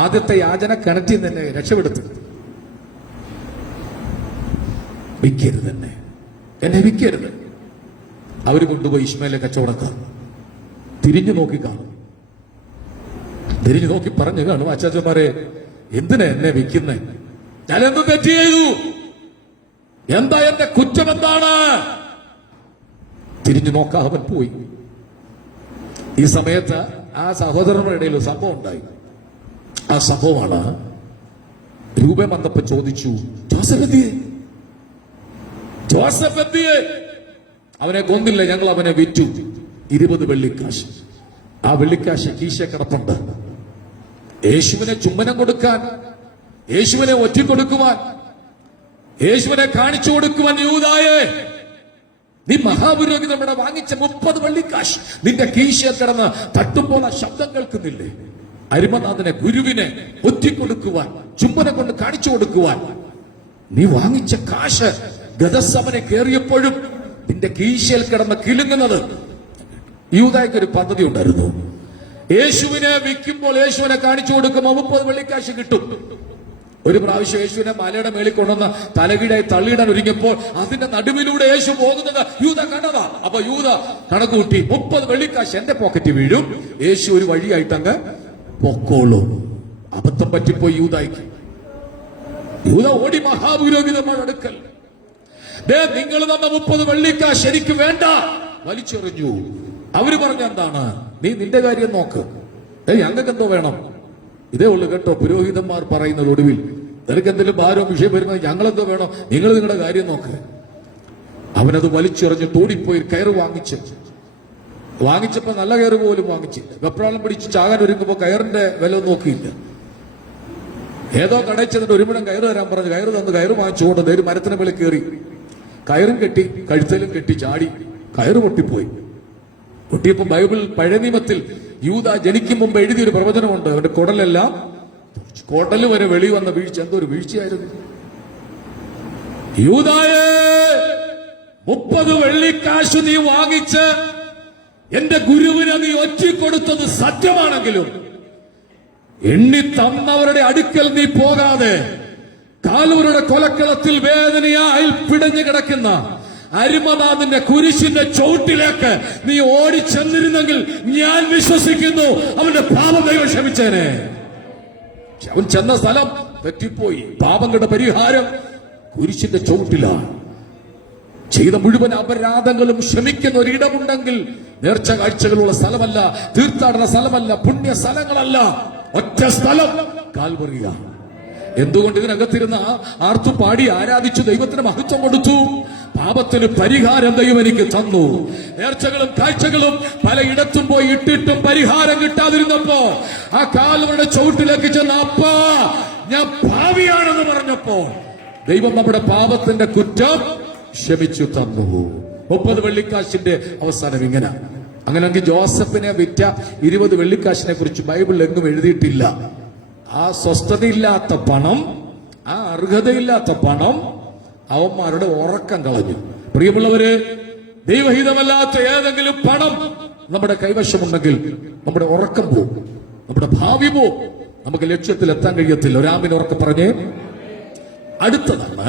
ആദ്യത്തെ യാചന കിണറ്റിൽ തന്നെ രക്ഷപ്പെടുത്തു. വിൽക്കരുത്, എന്നെ വിൽക്കരുത്. അവര് കൊണ്ടുപോയി ഇശ്മായേലിലെ കച്ചവടക്കാർ തിരിഞ്ഞു നോക്കി കാണും. തിരിഞ്ഞു നോക്കി പറഞ്ഞു കാണും, അച്ചാച്ചന്മാരെ എന്തിനാ എന്നെ വിൽക്കുന്നേ? ഞാൻ എന്ത് തെറ്റ് ചെയ്തു? എന്താ എന്റെ കുറ്റം? എന്താണ്? തിരിഞ്ഞു നോക്കാവൻ പോയി. ഈ സമയത്ത് ആ സഹോദരന്മാരുടെ ഇടയിൽ ഒരു സംഭവം ഉണ്ടായി. ആ സംഭവമാണ് രൂപൻ വന്നപ്പോ ചോദിച്ചു, ജോസഫ് എന്തിയെ? അവനെ കൊന്നില്ല, ഞങ്ങൾ അവനെ വിറ്റു 20 വെള്ളിക്കാശ്. ആ വെള്ളിക്കാശ് കീശ കിടപ്പുണ്ട്. യേശുവിനെ ചുംബനം കൊടുക്കാൻ, യേശുവിനെ ഒറ്റിക്കൊടുക്കുവാൻ, യേശുവിനെ കാണിച്ചു കൊടുക്കുവാൻ യൂദായേ, നീ മഹാപുരോഹിതൻ ഇവിടെ വാങ്ങിച്ച 30 വെള്ളിക്കാശ് നിന്റെ കീശയിൽ കിടന്ന് തട്ടുമ്പോൾ ആ ശബ്ദം കേൾക്കുന്നില്ലേ? അരിമനാഥനെ, ഗുരുവിനെ ഒറ്റിക്കൊടുക്കുവാൻ, ചുംബനം കൊണ്ട് കാണിച്ചു കൊടുക്കുവാൻ നീ വാങ്ങിച്ച കാശ് ഗദസമനെ കേറിയപ്പോഴും നിന്റെ കീശയിൽ കിടന്ന് കിലുങ്ങുന്നത്. യൂദായ്ക്ക് ഒരു പദ്ധതി ഉണ്ടായിരുന്നു. യേശുവിനെ വിൽക്കുമ്പോൾ, യേശുവിനെ കാണിച്ചു കൊടുക്കുമ്പോൾ 30 വെള്ളിക്കാശ് കിട്ടും. ഒരു പ്രാവശ്യം യേശുവിനെ മലയുടെ മേളിൽ കൊണ്ടുവന്ന് തലകീഴായി തള്ളിയിടാൻ ഒരുങ്ങിയപ്പോൾ അതിന്റെ നടുവിലൂടെ യേശു പോകുന്നത് യൂദ കണ്ടതാ. അപ്പൊ യൂദ കണക്കൂട്ടി 30 വെള്ളിക്കാശ് എന്റെ പോക്കറ്റ് വീഴും, യേശു ഒരു വഴിയായിട്ട് അങ്ങ് പൊക്കോളൂ. അബദ്ധം പറ്റിപ്പോയി യൂദായ്ക്ക്. യൂദ ഓടി മഹാപുരോഹിതന്മാരുടെ അടുക്കൽ, നിങ്ങൾ തന്ന 30 വെള്ളിക്കാശ് എനിക്ക് വേണ്ട, വലിച്ചെറിഞ്ഞു. അവര് പറഞ്ഞ എന്താണ്? നീ നിന്റെ കാര്യം നോക്ക്, ഞങ്ങൾക്ക് എന്തോ വേണം? ഇതേ ഉള്ളു കേട്ടോ പുരോഹിതന്മാർ പറയുന്നത്. ഒടുവിൽ നിനക്ക് എന്തെങ്കിലും ഭാരോ വിഷയം വരുന്നത് ഞങ്ങളെന്തോ വേണം, നിങ്ങൾ നിങ്ങളുടെ കാര്യം നോക്ക്. അവനത് വലിച്ചെറിഞ്ഞ് തോടിപ്പോയി കയറ് വാങ്ങിച്ചപ്പോ നല്ല കയറ് പോലും വാങ്ങിച്ചില്ല. വെപ്രാളം പിടിച്ച് ചാകാൻ ഒരുങ്ങുമ്പോ കയറിന്റെ വില നോക്കിയില്ല. ഏതോ കടയിൽ ചെന്നിട്ട് ഒരു മുഴം കയറ് തരാൻ പറഞ്ഞു. കയറ് തന്ന് കയറ് വാങ്ങിച്ചുകൊണ്ട് ഒരു മരത്തിന് മേളിൽ കയറി, കയറും കെട്ടി, കഴുത്തലും കെട്ടി, ചാടി. കയറ് പൊട്ടിപ്പോയി. പൊട്ടിയപ്പോ ബൈബിൾ പഴയ നിയമത്തിൽ യൂദ ജനിക്കും മുമ്പ് എഴുതിയൊരു പ്രവചനമുണ്ട്. അവന്റെ കുടലെല്ലാം, കുടല് വരെ വെളി വന്ന വീഴ്ച. എന്തോ ഒരു വീഴ്ചയായിരുന്നു. യൂദായേ, 30 വെള്ളിക്കാശ് നീ വാങ്ങിച്ച് എന്റെ ഗുരുവിനെ നീ ഒറ്റിക്കൊടുത്തത് സത്യമാണെങ്കിലും എണ്ണി തന്നവരുടെ അടുക്കൽ നീ പോകാതെ കാൽവരുടെ കൊലക്കളത്തിൽ വേദനയായി പിടഞ്ഞു കിടക്കുന്ന അരിമനാഥന്റെ കുരിശിന്റെ ചവിട്ടിലേക്ക് നീ ഓടിച്ചെന്നിരുന്നെങ്കിൽ ഞാൻ വിശ്വസിക്കുന്നു അവന്റെ പാപം ദൈവം ക്ഷമിച്ചേനെ. അവൻ ചെന്ന സ്ഥലം തെറ്റിപ്പോയി. പാപങ്ങളുടെ പരിഹാരം കുരിശിന്റെ ചവിട്ടിലാണ്. ചെയ്ത മുഴുവൻ അപരാധങ്ങളും ക്ഷമിക്കുന്ന ഒരിടമുണ്ടെങ്കിൽ നേർച്ച കാഴ്ചകളുള്ള സ്ഥലമല്ല, തീർത്ഥാടന സ്ഥലമല്ല, പുണ്യ സ്ഥലങ്ങളല്ല, ഒറ്റ സ്ഥലം കാൽവറിയാണ്. എന്തുകൊണ്ട് ഇതിനകത്തിരുന്ന ആർത്തു പാടി ആരാധിച്ചു ദൈവത്തിന് മഹത്വം കൊടുത്തു? പാപത്തിന് പരിഹാരം ദൈവം എനിക്ക് തന്നു. നേർച്ചകളും കാഴ്ചകളും പലയിടത്തും പോയി ഇട്ടിട്ടും പരിഹാരം കിട്ടാതിരുന്നപ്പോ ആ കാൽവരുടെ ചവിട്ടിലേക്ക് ചെന്ന അപ്പാ ഞാൻ പാപിയാണെന്ന് പറഞ്ഞപ്പോ ദൈവം നമ്മുടെ പാപത്തിന്റെ കുറ്റം ക്ഷമിച്ചു തന്നു. 30 വെള്ളിക്കാശിന്റെ അവസാനം ഇങ്ങനെ. അങ്ങനെയെങ്കിൽ ജോസഫിനെ വിറ്റ 20 വെള്ളിക്കാശിനെ കുറിച്ച് ബൈബിളിൽ എങ്ങും എഴുതിയിട്ടില്ല. ആ സ്വസ്ഥതയില്ലാത്ത പണം, ആ അർഹതയില്ലാത്ത പണം അവന്മാരുടെ ഉറക്കം കളഞ്ഞു. പ്രിയമുള്ളവര്, ദൈവഹിതമല്ലാത്ത ഏതെങ്കിലും പണം നമ്മുടെ കൈവശമുണ്ടെങ്കിൽ നമ്മുടെ ഉറക്കം പോകും, നമ്മുടെ ഭാവി പോകും, നമുക്ക് ലക്ഷ്യത്തിൽ എത്താൻ കഴിയത്തില്ല. ഒരാമിന് ഉറക്കം പറഞ്ഞേ. അടുത്തതാണ്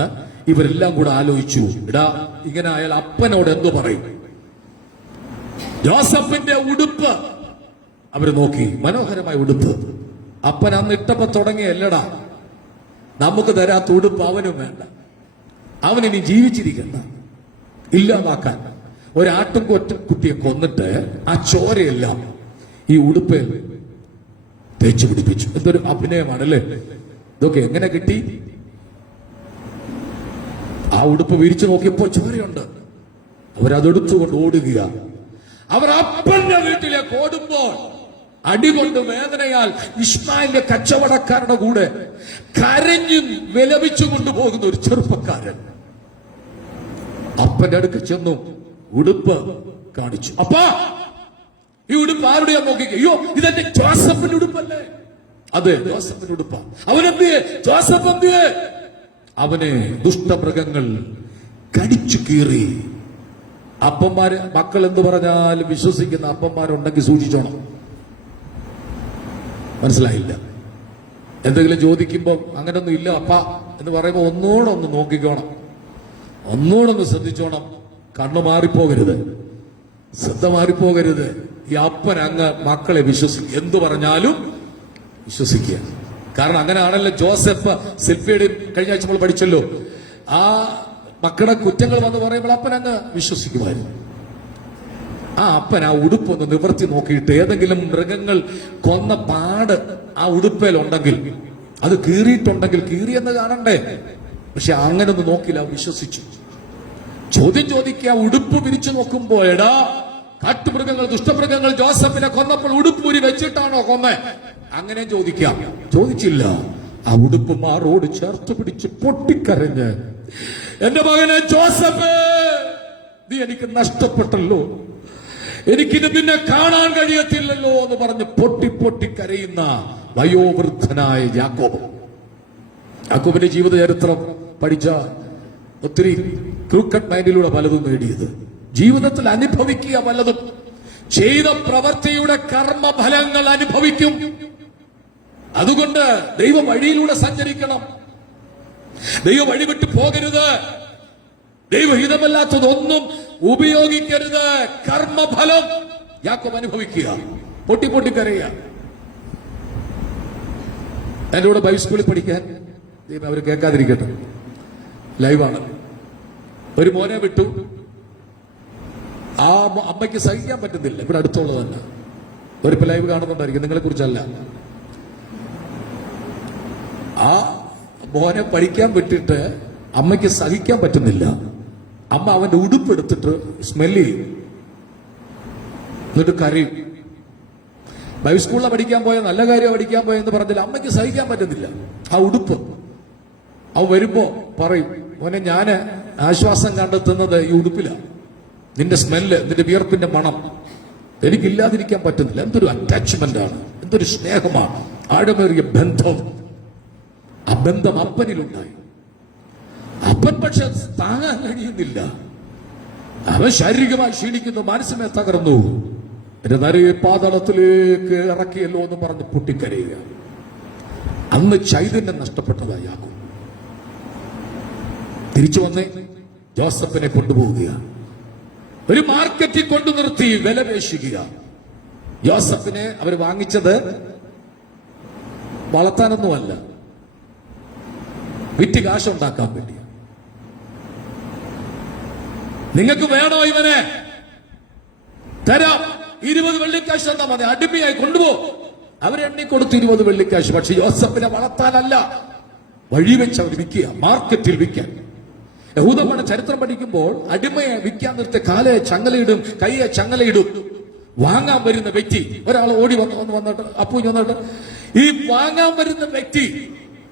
ഇവരെല്ലാം കൂടെ ആലോചിച്ചു, ഇടാ ഇങ്ങനെ ആയാൽ അപ്പനോട് എന്തു പറയും? ജോസഫിന്റെ ഉടുപ്പ് അവര് നോക്കി, മനോഹരമായ ഉടുപ്പ്. അപ്പൻ അന്ന് ഇട്ടപ്പോ തുടങ്ങിയല്ലടാ, നമുക്ക് തരാത്ത ഉടുപ്പ് അവനും വേണ്ട, അവനിനി ജീവിച്ചിരിക്കണ്ട, ഇല്ലാതാക്കാൻ. ഒരാട്ടും കുട്ടിയെ കൊന്നിട്ട് ആ ചോരയെല്ലാം ഈ ഉടുപ്പ് തേച്ചു പിടിപ്പിച്ചു. എന്തൊരു അഭിനയമാണല്ലേ ഇതൊക്കെ! എങ്ങനെ കിട്ടി? ആ ഉടുപ്പ് വിരിച്ചു നോക്കിയപ്പോ ചോരയുണ്ട്. അവരതെടുത്തുകൊണ്ട് ഓടുക. അവർ അപ്പന്റെ വീട്ടിലേക്ക് ഓടുമ്പോൾ അടികൊണ്ട് വേദനയാൽ ഇസ്മായിലിന്റെ കച്ചവടക്കാരുടെ കൂടെ കരഞ്ഞും വിലപിച്ചു കൊണ്ടുപോകുന്ന ഒരു ചെറുപ്പക്കാരൻ അപ്പന്റെ അടുക്ക് ചെന്നു ഉടുപ്പ് കാണിച്ചു. അപ്പാ, ഈ ഉടുപ്പ് ആരുടെയാ നോക്കി? അയ്യോ, ഇതെന്റെ ജോസഫിന്റെ ഉടുപ്പല്ലേ? അതെ, ജോസഫിന്റെ ഉടുപ്പാ. അവനെന്തിയെ? ജോസഫ് എന്തിയെ? അവനെ ദുഷ്ടമൃഗങ്ങൾ കടിച്ചു കീറി. അപ്പന്മാര്, മക്കൾ എന്ത് പറഞ്ഞാലും വിശ്വസിക്കുന്ന അപ്പന്മാരുണ്ടെങ്കിൽ സൂക്ഷിച്ചോണം. മനസ്സിലായില്ല? എന്തെങ്കിലും ചോദിക്കുമ്പോ അങ്ങനൊന്നും ഇല്ല അപ്പ എന്ന് പറയുമ്പോ ഒന്നുകൂടെ ഒന്ന് നോക്കിക്കോണം, ഒന്നുകൂടെ ഒന്ന് ശ്രദ്ധിച്ചോണം. കണ്ണു മാറിപ്പോകരുത്, ശ്രദ്ധ മാറിപ്പോകരുത്. ഈ അപ്പൻ അങ്ങ് മക്കളെ വിശ്വസിക്കുക, എന്തു പറഞ്ഞാലും വിശ്വസിക്കുക. കാരണം അങ്ങനെയാണല്ലോ ജോസഫ് സിൽഫിയുടെ കഴിഞ്ഞ ആഴ്ച നമ്മൾ പഠിച്ചല്ലോ. ആ മക്കളുടെ കുറ്റങ്ങൾ വന്ന് പറയുമ്പോൾ അപ്പൻ അങ്ങ് വിശ്വസിക്കുമായിരുന്നു. ആ അപ്പൻ ആ ഉടുപ്പൊന്ന് നിവർത്തി നോക്കിയിട്ട് ഏതെങ്കിലും മൃഗങ്ങൾ കൊന്ന പാട് ആ ഉടുപ്പേലുണ്ടെങ്കിൽ, അത് കീറിയിട്ടുണ്ടെങ്കിൽ കീറിയെന്ന് കാണണ്ടേ? പക്ഷെ അങ്ങനെ ഒന്ന് നോക്കില്ല, വിശ്വസിച്ചു. ചോദ്യം ചോദിക്കുക, ഉടുപ്പ് പിരിച്ചു നോക്കുമ്പോ, എടാ കാട്ടുമൃഗങ്ങൾ, ദുഷ്ടമൃഗങ്ങൾ ജോസഫിനെ കൊന്നപ്പോൾ ഉടുപ്പൂരി വെച്ചിട്ടാണോ കൊന്നേ? അങ്ങനെ ചോദിക്കാം. ചോദിച്ചില്ല. ആ ഉടുപ്പ് മാറോട് ചേർത്ത് പിടിച്ച് പൊട്ടിക്കരഞ്ഞ്, എന്റെ മകനെ ജോസഫ്, നീ എനിക്ക് നഷ്ടപ്പെട്ടല്ലോ, എനിക്കിത് പിന്നെ കാണാൻ കഴിയത്തില്ലല്ലോ എന്ന് പറഞ്ഞ് പൊട്ടി പൊട്ടി കരയുന്ന വയോവൃദ്ധനായ യാക്കോബ്. യാക്കോബിന്റെ ജീവിത ചരിത്രം പഠിച്ച ഒത്തിരി ക്രൂക്കറ്റ് മൈൻഡിലൂടെ പലതും നേടിയത്, ജീവിതത്തിൽ അനുഭവിക്കുക പലതും, ചെയ്ത പ്രവൃത്തിയുടെ കർമ്മഫലങ്ങൾ അനുഭവിക്കും. അതുകൊണ്ട് ദൈവ വഴിയിലൂടെ സഞ്ചരിക്കണം, ദൈവ വഴി വിട്ടു പോകരുത്, ദൈവഹിതമല്ലാത്തതൊന്നും ഉപയോഗിക്കരുത്. കർമ്മഫലം യാക്കോബ് അനുഭവിക്കുക, പൊട്ടി പൊട്ടി കരയുക. എന്റെ കൂടെ ബൈബിൾ സ്കൂളിൽ പഠിക്കാൻ അവർ കേൾക്കാതിരിക്കട്ടെ, ലൈവാണ്. ഒരു മോനെ വിട്ടു, ആ അമ്മയ്ക്ക് സഹിക്കാൻ പറ്റുന്നില്ല. ഇവിടെ അടുത്തുള്ളത് തന്നെ ഒരിപ്പോ ലൈവ് കാണുന്നുണ്ടായിരിക്കും, നിങ്ങളെ കുറിച്ചല്ല. ആ മോനെ പഠിക്കാൻ വിട്ടിട്ട് അമ്മയ്ക്ക് സഹിക്കാൻ പറ്റുന്നില്ല. അമ്മ അവന്റെ ഉടുപ്പ് എടുത്തിട്ട് സ്മെല്ല് ചെയ്യും, എന്നിട്ട് കരയും. ബൈബിൾ സ്കൂളിൽ പഠിക്കാൻ പോയ നല്ല കാര്യം പഠിക്കാൻ പോയെന്ന് പറഞ്ഞാൽ അമ്മയ്ക്ക് സഹിക്കാൻ പറ്റുന്നില്ല ആ ഉടുപ്പ്. അവൻ വരുമ്പോ പറയും, മോനെ ഞാന് ആശ്വാസം കണ്ടെത്തുന്നത് ഈ ഉടുപ്പിലാണ്, നിന്റെ സ്മെല്ല്, നിന്റെ വിയർപ്പിന്റെ മണം എനിക്കില്ലാതിരിക്കാൻ പറ്റുന്നില്ല. എന്തൊരു അറ്റാച്ച്മെന്റ് ആണ്, എന്തൊരു സ്നേഹമാണ്, ആഴമേറിയ ബന്ധം. ആ ബന്ധം അപ്പനിലുണ്ടായി. അപ്പൻ പക്ഷെ താങ്ങാൻ കഴിയുന്നില്ല. അവൻ ശാരീരികമായി ക്ഷീണിക്കുന്നു, മാനസികമായി തകർന്നു. എന്റെ നരയെ പാതാളത്തിലേക്ക് ഇറക്കിയല്ലോ എന്ന് പറഞ്ഞ് പൊട്ടിക്കരയുക. അന്ന് ചൈതന്യം നഷ്ടപ്പെട്ടതായി യാക്കോബ്. തിരിച്ചു വന്നേ ജോസഫിനെ കൊണ്ടുപോവുകയാണ്. ഒരു മാർക്കറ്റിൽ കൊണ്ടു നിർത്തി വില പേശിക്കുക. ജോസഫിനെ അവർ വാങ്ങിച്ചത് വളർത്താനൊന്നുമല്ല, വിറ്റ് കാശുണ്ടാക്കാൻ വേണ്ടി. നിങ്ങൾക്ക് വേണോ ഇവനെ? തരാം, 20 വെള്ളിക്കാശ് തന്നാ മതി, അടിമയായി കൊണ്ടുപോകും. അവരെണ്ണി കൊടുത്ത് 20 വെള്ളിക്കാശ്. പക്ഷെ യോസഫിനെ വളർത്താനല്ല, വഴി വെച്ച് അവർ വിൽക്കുക, മാർക്കറ്റിൽ വിൽക്കാൻ. യഹൂദന്മാരുടെ ചരിത്രം പഠിക്കുമ്പോൾ അടിമയെ വിൽക്കാൻ നിർത്തിയ കാലെ ചങ്ങലയിടും, കൈയെ ചങ്ങലയിടും. വാങ്ങാൻ വരുന്ന വ്യക്തി, ഒരാൾ ഓടി വന്നിട്ട് അപ്പു വന്നിട്ട് ഈ വാങ്ങാൻ വരുന്ന വ്യക്തി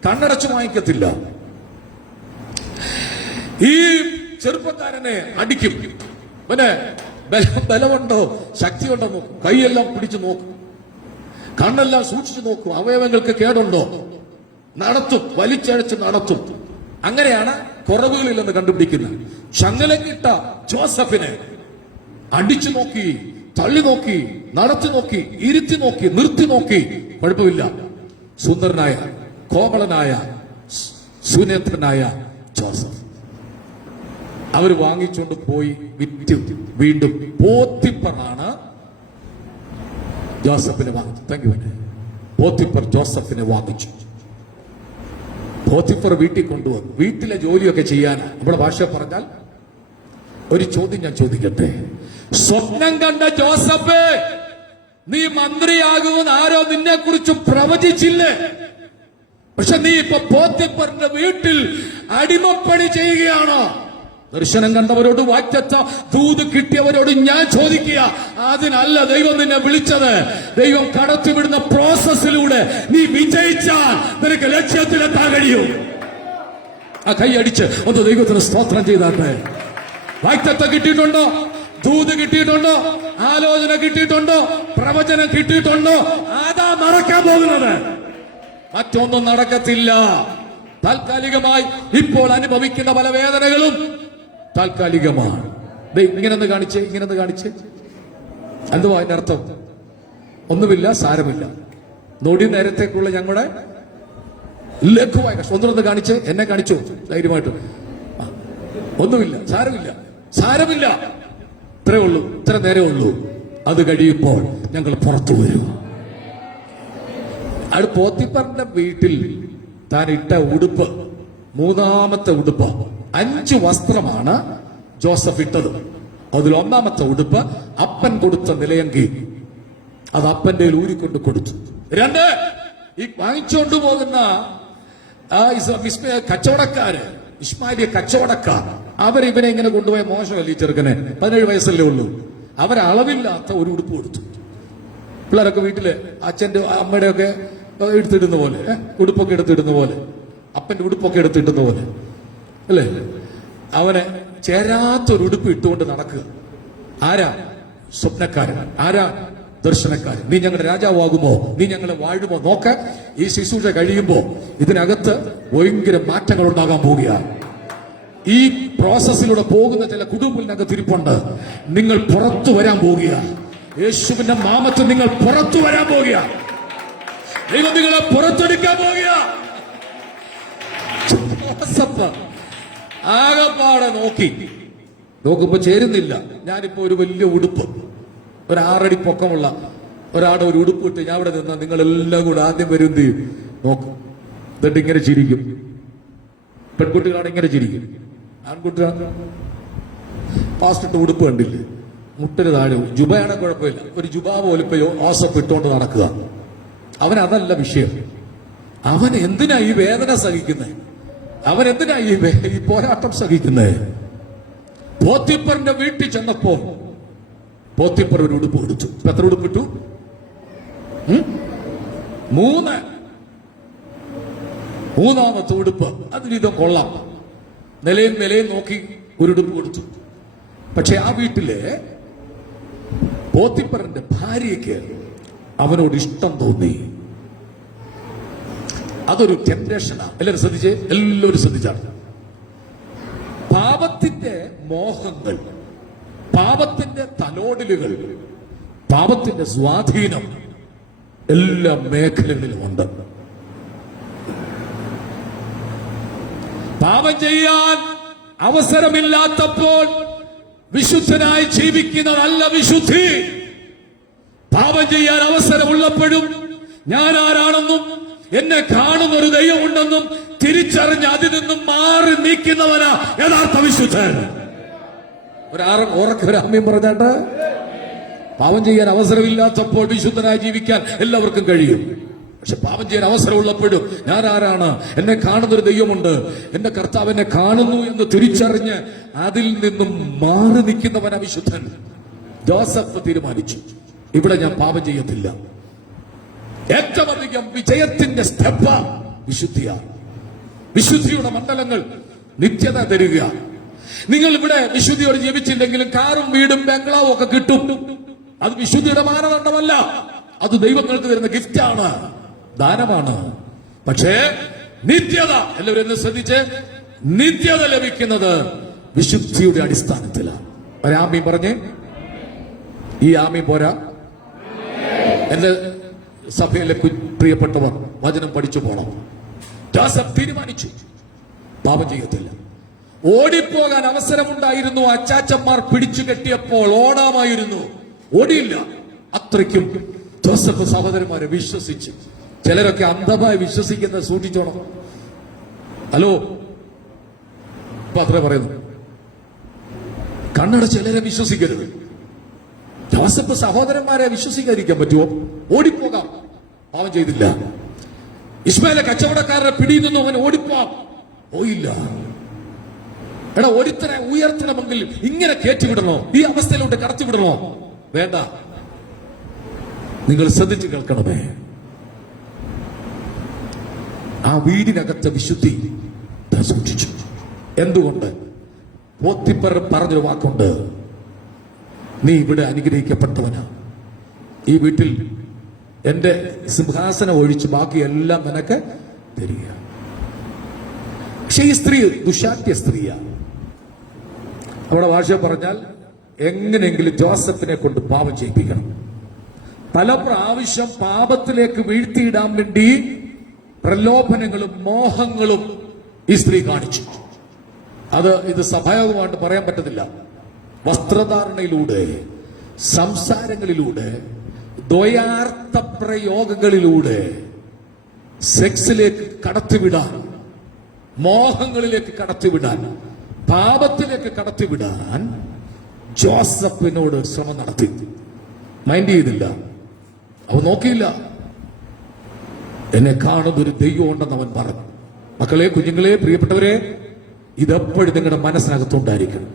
കണ്ണടച്ച് വാങ്ങിക്കത്തില്ല. ഈ ചെറുപ്പക്കാരനെ അടിക്കും. പിന്നെ ബലമുണ്ടോ ശക്തിയുണ്ടോ നോക്കും, കൈയെല്ലാം പിടിച്ചു നോക്കും, കണ്ണെല്ലാം സൂക്ഷിച്ചു നോക്കും, അവയവങ്ങൾക്ക് കേടുണ്ടോ നടത്തും, വലിച്ചഴച്ച് നടത്തും. അങ്ങനെയാണ് കുറവുകളില്ലെന്ന് കണ്ടുപിടിക്കുന്നത്. ചങ്ങലങ്ങിട്ട ജോസഫിനെ അടിച്ചു നോക്കി, തള്ളി നോക്കി, നടത്തി നോക്കി, ഇരുത്തി നോക്കി, നിർത്തി നോക്കി, കുഴപ്പമില്ല. സുന്ദരനായ, കോമളനായ, സുനേത്രനായ ജോസഫ് അവർ വാങ്ങിച്ചുകൊണ്ട് പോയി വിറ്റ്. വീണ്ടും പോത്തിപ്പറാണ് ജോസഫിനെ വാങ്ങിച്ചു. Thank you. പോത്തിപ്പർ ജോസഫിനെ വാങ്ങിച്ചു. പോത്തിപ്പർ വീട്ടിൽ കൊണ്ടുവന്നു. വീട്ടിലെ ജോലിയൊക്കെ ചെയ്യാനാ. നമ്മുടെ ഭാഷ പറഞ്ഞാൽ ഒരു ചോദ്യം ഞാൻ ചോദിക്കട്ടെ. സ്വപ്നം കണ്ട ജോസഫ്, നീ മന്ത്രിയാകുമെന്ന് ആരോ നിന്നെ കുറിച്ച് പ്രവചിച്ചില്ലേ? പക്ഷെ നീ ഇപ്പൊ പോത്തിപ്പറിന്റെ വീട്ടിൽ അടിമപ്പണി ചെയ്യുകയാണോ? ദർശനം കണ്ടവരോട്, വാഗ്ദത്ത ദൂത് കിട്ടിയവരോട് ഞാൻ ചോദിക്കുക, അതിനല്ല ദൈവം നിന്നെ വിളിച്ചത്. ദൈവം കടത്തിവിടുന്ന പ്രോസസ്സിലൂടെ നീ വിജയിച്ചാൽ നിനക്ക് ലക്ഷ്യത്തിലെത്താൻ കഴിയും. ആ കൈ അടിച്ച് ഒന്ന് ദൈവത്തിന് സ്തോത്രം ചെയ്താട്ടെ. വാഗ്ദത്ത കിട്ടിയിട്ടുണ്ടോ? ദൂത് കിട്ടിയിട്ടുണ്ടോ? ആലോചന കിട്ടിയിട്ടുണ്ടോ? പ്രവചനം കിട്ടിയിട്ടുണ്ടോ? അതാ നടക്കാൻ പോകുന്നത്. മറ്റൊന്നും നടക്കത്തില്ല. താൽക്കാലികമായി ഇപ്പോൾ അനുഭവിക്കുന്ന പല വേദനകളും താൽക്കാലികമാണ്. ഇങ്ങനെന്ന് കാണിച്ച്, ഇങ്ങനെന്ന് കാണിച്ച് എന്തുവാ അതിന്റെ അർത്ഥം? ഒന്നുമില്ല, സാരമില്ല. നൊടി നേരത്തേക്കുള്ള ഞങ്ങളുടെ ലഘുവായ കഷ്ടം. ഒന്നൊന്ന് കാണിച്ച്, എന്നെ കാണിച്ചു ധൈര്യമായിട്ട്. ഒന്നുമില്ല, സാരമില്ല, സാരമില്ല, ഇത്രേ ഉള്ളൂ, ഇത്ര നേരേ ഉള്ളൂ. അത് കഴിയുമ്പോൾ ഞങ്ങൾ പുറത്തു വരും. അത് പോത്തിപ്പറിന്റെ വീട്ടിൽ താൻ ഇട്ട ഉടുപ്പ്, മൂന്നാമത്തെ ഉടുപ്പ്, 5 വസ്ത്രമാണ് ജോസഫ് ഇട്ടത്. അതിൽ ഒന്നാമത്തെ ഉടുപ്പ് അപ്പൻ കൊടുത്ത നിലയങ്കി, അത് അപ്പന്റെ ഊരിക്കൊണ്ട് കൊടുത്തു. 2, ഈ വാങ്ങിച്ചുകൊണ്ടു പോകുന്ന കച്ചവടക്കാര്, ഇസ്മായിലിയ കച്ചവടക്കാർ, അവരിവനെ ഇങ്ങനെ കൊണ്ടുപോയ മോശമല്ല. ഈ ചെറുക്കനെ 17 വയസ്സല്ലേ ഉള്ളൂ. അവരളവില്ലാത്ത ഒരു ഉടുപ്പ് കൊടുത്തു. പിള്ളേരൊക്കെ വീട്ടില് അച്ഛന്റെ അമ്മയുടെ ഒക്കെ എടുത്തിടുന്ന പോലെ, ഉടുപ്പൊക്കെ എടുത്തിടുന്ന പോലെ, അപ്പന്റെ ഉടുപ്പൊക്കെ എടുത്തിടുന്ന പോലെ അല്ലേ? അവനെ ചേരാത്തൊരു ഉടുപ്പ് ഇട്ടുകൊണ്ട് നടക്കുക. ആരാ? സ്വപ്നക്കാരൻ. ആരാ? ദർശനക്കാരൻ. നീ ഞങ്ങളുടെ രാജാവാകുമോ? നീ ഞങ്ങളെ വാഴുമോ? നോക്ക, ഈ ശുശ്രൂഷ കഴിയുമ്പോ ഇതിനകത്ത് ഭയങ്കര മാറ്റങ്ങൾ ഉണ്ടാകാൻ പോവുകയാണ്. ഈ പ്രോസസ്സിലൂടെ പോകുന്ന ചില കുടുംബത്തിനകത്ത് ഇരിപ്പുണ്ട്. നിങ്ങൾ പുറത്തു വരാൻ പോവുകയാണ്. യേശുവിന്റെ നാമത്തിൽ നിങ്ങൾ പുറത്തു വരാൻ പോവുകയാണ്. ദൈവം നിങ്ങളെ പുറത്തെടുക്കാൻ പോവുക. ആകപ്പാടെ നോക്കുമ്പോ ചേരുന്നില്ല. ഞാനിപ്പോ ഒരു വലിയ ഉടുപ്പ്, ഒരു 6 അടി പൊക്കമുള്ള ഒരാളുടെ ഒരു ഉടുപ്പ് ഇട്ട് ഞാൻ ഇവിടെ നിന്നാ നിങ്ങളെല്ലാം കൂടെ ആദ്യം വരും, എന്ത് ചെയ്യും? നോക്കും. എന്നിട്ട് ഇങ്ങനെ ചിരിക്കും. പെൺകുട്ടികളാണ് ഇങ്ങനെ ചിരിക്കും. ആൺകുട്ടികളാണ് പാസ്റ്റിട്ട് ഉടുപ്പ് കണ്ടില്ലേ, മുട്ടിന് താഴെ ജുബയാണ്, കുഴപ്പമില്ല. ഒരു ജുബാ പോലിപ്പോ ഓസപ്പ് ഇട്ടുകൊണ്ട് നടക്കുക. അവനതല്ല വിഷയം. അവൻ എന്തിനാ ഈ വേദന സഹിക്കുന്നത്? അവൻ എന്തിനാ ഈ പോരാട്ടം സഹിക്കുന്നത്? പോത്തിപ്പറിന്റെ വീട്ടിൽ ചെന്നപ്പോ പോത്തിപ്പർ ഒരു ഉടുപ്പ് കൊടുത്തു. എത്ര ഉടുപ്പിട്ടു? 3. മൂന്നാമത്തെ ഉടുപ്പ് അതിനിതം കൊള്ളാം. നിലയും നോക്കി ഒരു ഉടുപ്പ് കൊടുത്തു. പക്ഷെ ആ വീട്ടിലെ പോത്തിപ്പറിന്റെ ഭാര്യയ്ക്ക് അവനോട് ഇഷ്ടം തോന്നി. അതൊരു ടെംപ്റ്റേഷനാണ്. എല്ലാവരും ശ്രദ്ധിച്ചേ, എല്ലാവരും ശ്രദ്ധിച്ചാണ്. പാപത്തിന്റെ മോഹങ്ങൾ, പാപത്തിന്റെ തലോടലുകൾ, പാപത്തിന്റെ സ്വാധീനം എല്ലാ മേഖലകളിലുമുണ്ട്. പാപം ചെയ്യാൻ അവസരമില്ലാത്തപ്പോൾ വിശുദ്ധനായി ജീവിക്കുന്നതല്ല വിശുദ്ധി. പാപം ചെയ്യാൻ അവസരമുള്ളപ്പോഴും ഞാൻ ആരാണെന്നും എന്നെ കാണുന്ന ഒരു ദൈവമുണ്ടെന്നും തിരിച്ചറിഞ്ഞ് അതിൽ നിന്നും മാറി നീക്കുന്നവനാ യഥാർത്ഥ വിശുദ്ധൻ. ഒരാമ്യം പറഞ്ഞാട്ട് പാപം ചെയ്യാൻ അവസരമില്ലാത്തപ്പോൾ വിശുദ്ധനായി ജീവിക്കാൻ എല്ലാവർക്കും കഴിയും. പക്ഷെ പാപം ചെയ്യാൻ അവസരമുള്ളപ്പോഴും ഞാൻ ആരാണ്, എന്നെ കാണുന്നൊരു ദൈവമുണ്ട്, എന്റെ കർത്താവ് എന്നെ കാണുന്നു എന്ന് തിരിച്ചറിഞ്ഞ് അതിൽ നിന്നും മാറി നിൽക്കുന്നവനാ വിശുദ്ധൻ. ജോസഫ് തീരുമാനിച്ചു, ഇവിടെ ഞാൻ പാപം ചെയ്യത്തില്ല. ഏറ്റവും അധികം വിജയത്തിന്റെ സ്റ്റെപ്പ് വിശുദ്ധിയാണ്. വിശുദ്ധിയുടെ മണ്ഡലങ്ങൾ നിത്യത തരിക. നിങ്ങൾ ഇവിടെ വിശുദ്ധിയോട് ജീവിച്ചില്ലെങ്കിലും കാറും വീടും ബംഗ്ലാവും ഒക്കെ കിട്ടും. അത് വിശുദ്ധിയുടെ മാനദണ്ഡമല്ല, അത് ദൈവങ്ങൾക്ക് തരുന്ന ഗിഫ്റ്റാണ്, ദാനമാണ്. പക്ഷേ നിത്യത, എല്ലാവരും എന്നെ ശ്രദ്ധിച്ച്, നിത്യത ലഭിക്കുന്നത് വിശുദ്ധിയുടെ അടിസ്ഥാനത്തിലാണ്. ഒരാമി പറഞ്ഞേ, ഈ ആമി പോരാ. എന്റെ സഭയിലെ പ്രിയപ്പെട്ടവർ വചനം പഠിച്ചു പോണം. ജോസഫ് തീരുമാനിച്ചു പാപം ചെയ്യത്തില്ല. ഓടിപ്പോകാൻ അവസരമുണ്ടായിരുന്നു. അച്ചാച്ചന്മാർ പിടിച്ചു കെട്ടിയപ്പോൾ ഓടാമായിരുന്നു, ഓടിയില്ല. അത്രയ്ക്കും ജോസഫ് സഹോദരന്മാരെ വിശ്വസിച്ചു. ചിലരൊക്കെ അന്ധമായി വിശ്വസിക്കുന്നത് സൂക്ഷിച്ചോണം. ഹലോ, ഇപ്പൊ അത്ര പറയുന്നു, കണ്ണട ചിലരെ വിശ്വസിക്കരുത്. ജോസഫ് സഹോദരന്മാരെ വിശ്വസിക്കാതിരിക്കാൻ പറ്റുമോ? ഓടിപ്പോകാം, പാവം ചെയ്തില്ല. ഇസ്മായിലെ കച്ചവടക്കാരുടെ പിടിയിൽ നിന്നും അവൻ ഓടിപ്പോവാം, പോയില്ല. എടാ, ഒരുത്തനെ ഉയർത്തണമെങ്കിൽ ഇങ്ങനെ കയറ്റിവിടണോ? ഈ അവസ്ഥയിലോട്ട് കടത്തിവിടണോ? വേണ്ട. നിങ്ങൾ ശ്രദ്ധിച്ചു കേൾക്കണമേ. ആ വീടിനകത്തെ വിശുദ്ധി സൂക്ഷിച്ചു. എന്തുകൊണ്ട്? പോത്തിപ്പർ പറഞ്ഞൊരു വാക്കുണ്ട്, നീ ഇവിടെ അനുഗ്രഹിക്കപ്പെട്ടവനാ, ഈ വീട്ടിൽ എന്റെ സിംഹാസനം ഒഴിച്ച് ബാക്കിയെല്ലാം നിനക്ക് തരിക. പക്ഷെ ഈ സ്ത്രീ ദുശാഠ്യ സ്ത്രീയാ. നമ്മുടെ ഭാഷ പറഞ്ഞാൽ എങ്ങനെയെങ്കിലും ജോസഫിനെ കൊണ്ട് പാപം ചെയ്യിപ്പിക്കണം. പല പ്രാവശ്യം പാപത്തിലേക്ക് വീഴ്ത്തിയിടാൻ വേണ്ടി പ്രലോഭനങ്ങളും മോഹങ്ങളും ഈ സ്ത്രീ കാണിച്ചു. ഇത് സഭയോഗമായിട്ട് പറയാൻ പറ്റത്തില്ല. വസ്ത്രധാരണയിലൂടെ, സംസാരങ്ങളിലൂടെ, ദ്വയാർത്ഥ പ്രയോഗങ്ങളിലൂടെ സെക്സിലേക്ക് കടത്തിവിടാൻ, മോഹങ്ങളിലേക്ക് കടത്തിവിടാൻ, പാപത്തിലേക്ക് കടത്തിവിടാൻ ജോസഫിനോട് ശ്രമം നടത്തി. മൈൻഡ് ചെയ്തില്ല, അവൻ നോക്കിയില്ല. എന്നെ കാണുന്നൊരു ദൈവം ഉണ്ടെന്ന് അവൻ പറഞ്ഞു. മക്കളെ, കുഞ്ഞുങ്ങളെ, പ്രിയപ്പെട്ടവരെ, ഇതെപ്പോഴും നിങ്ങളുടെ മനസ്സിനകത്തുണ്ടായിരിക്കണം.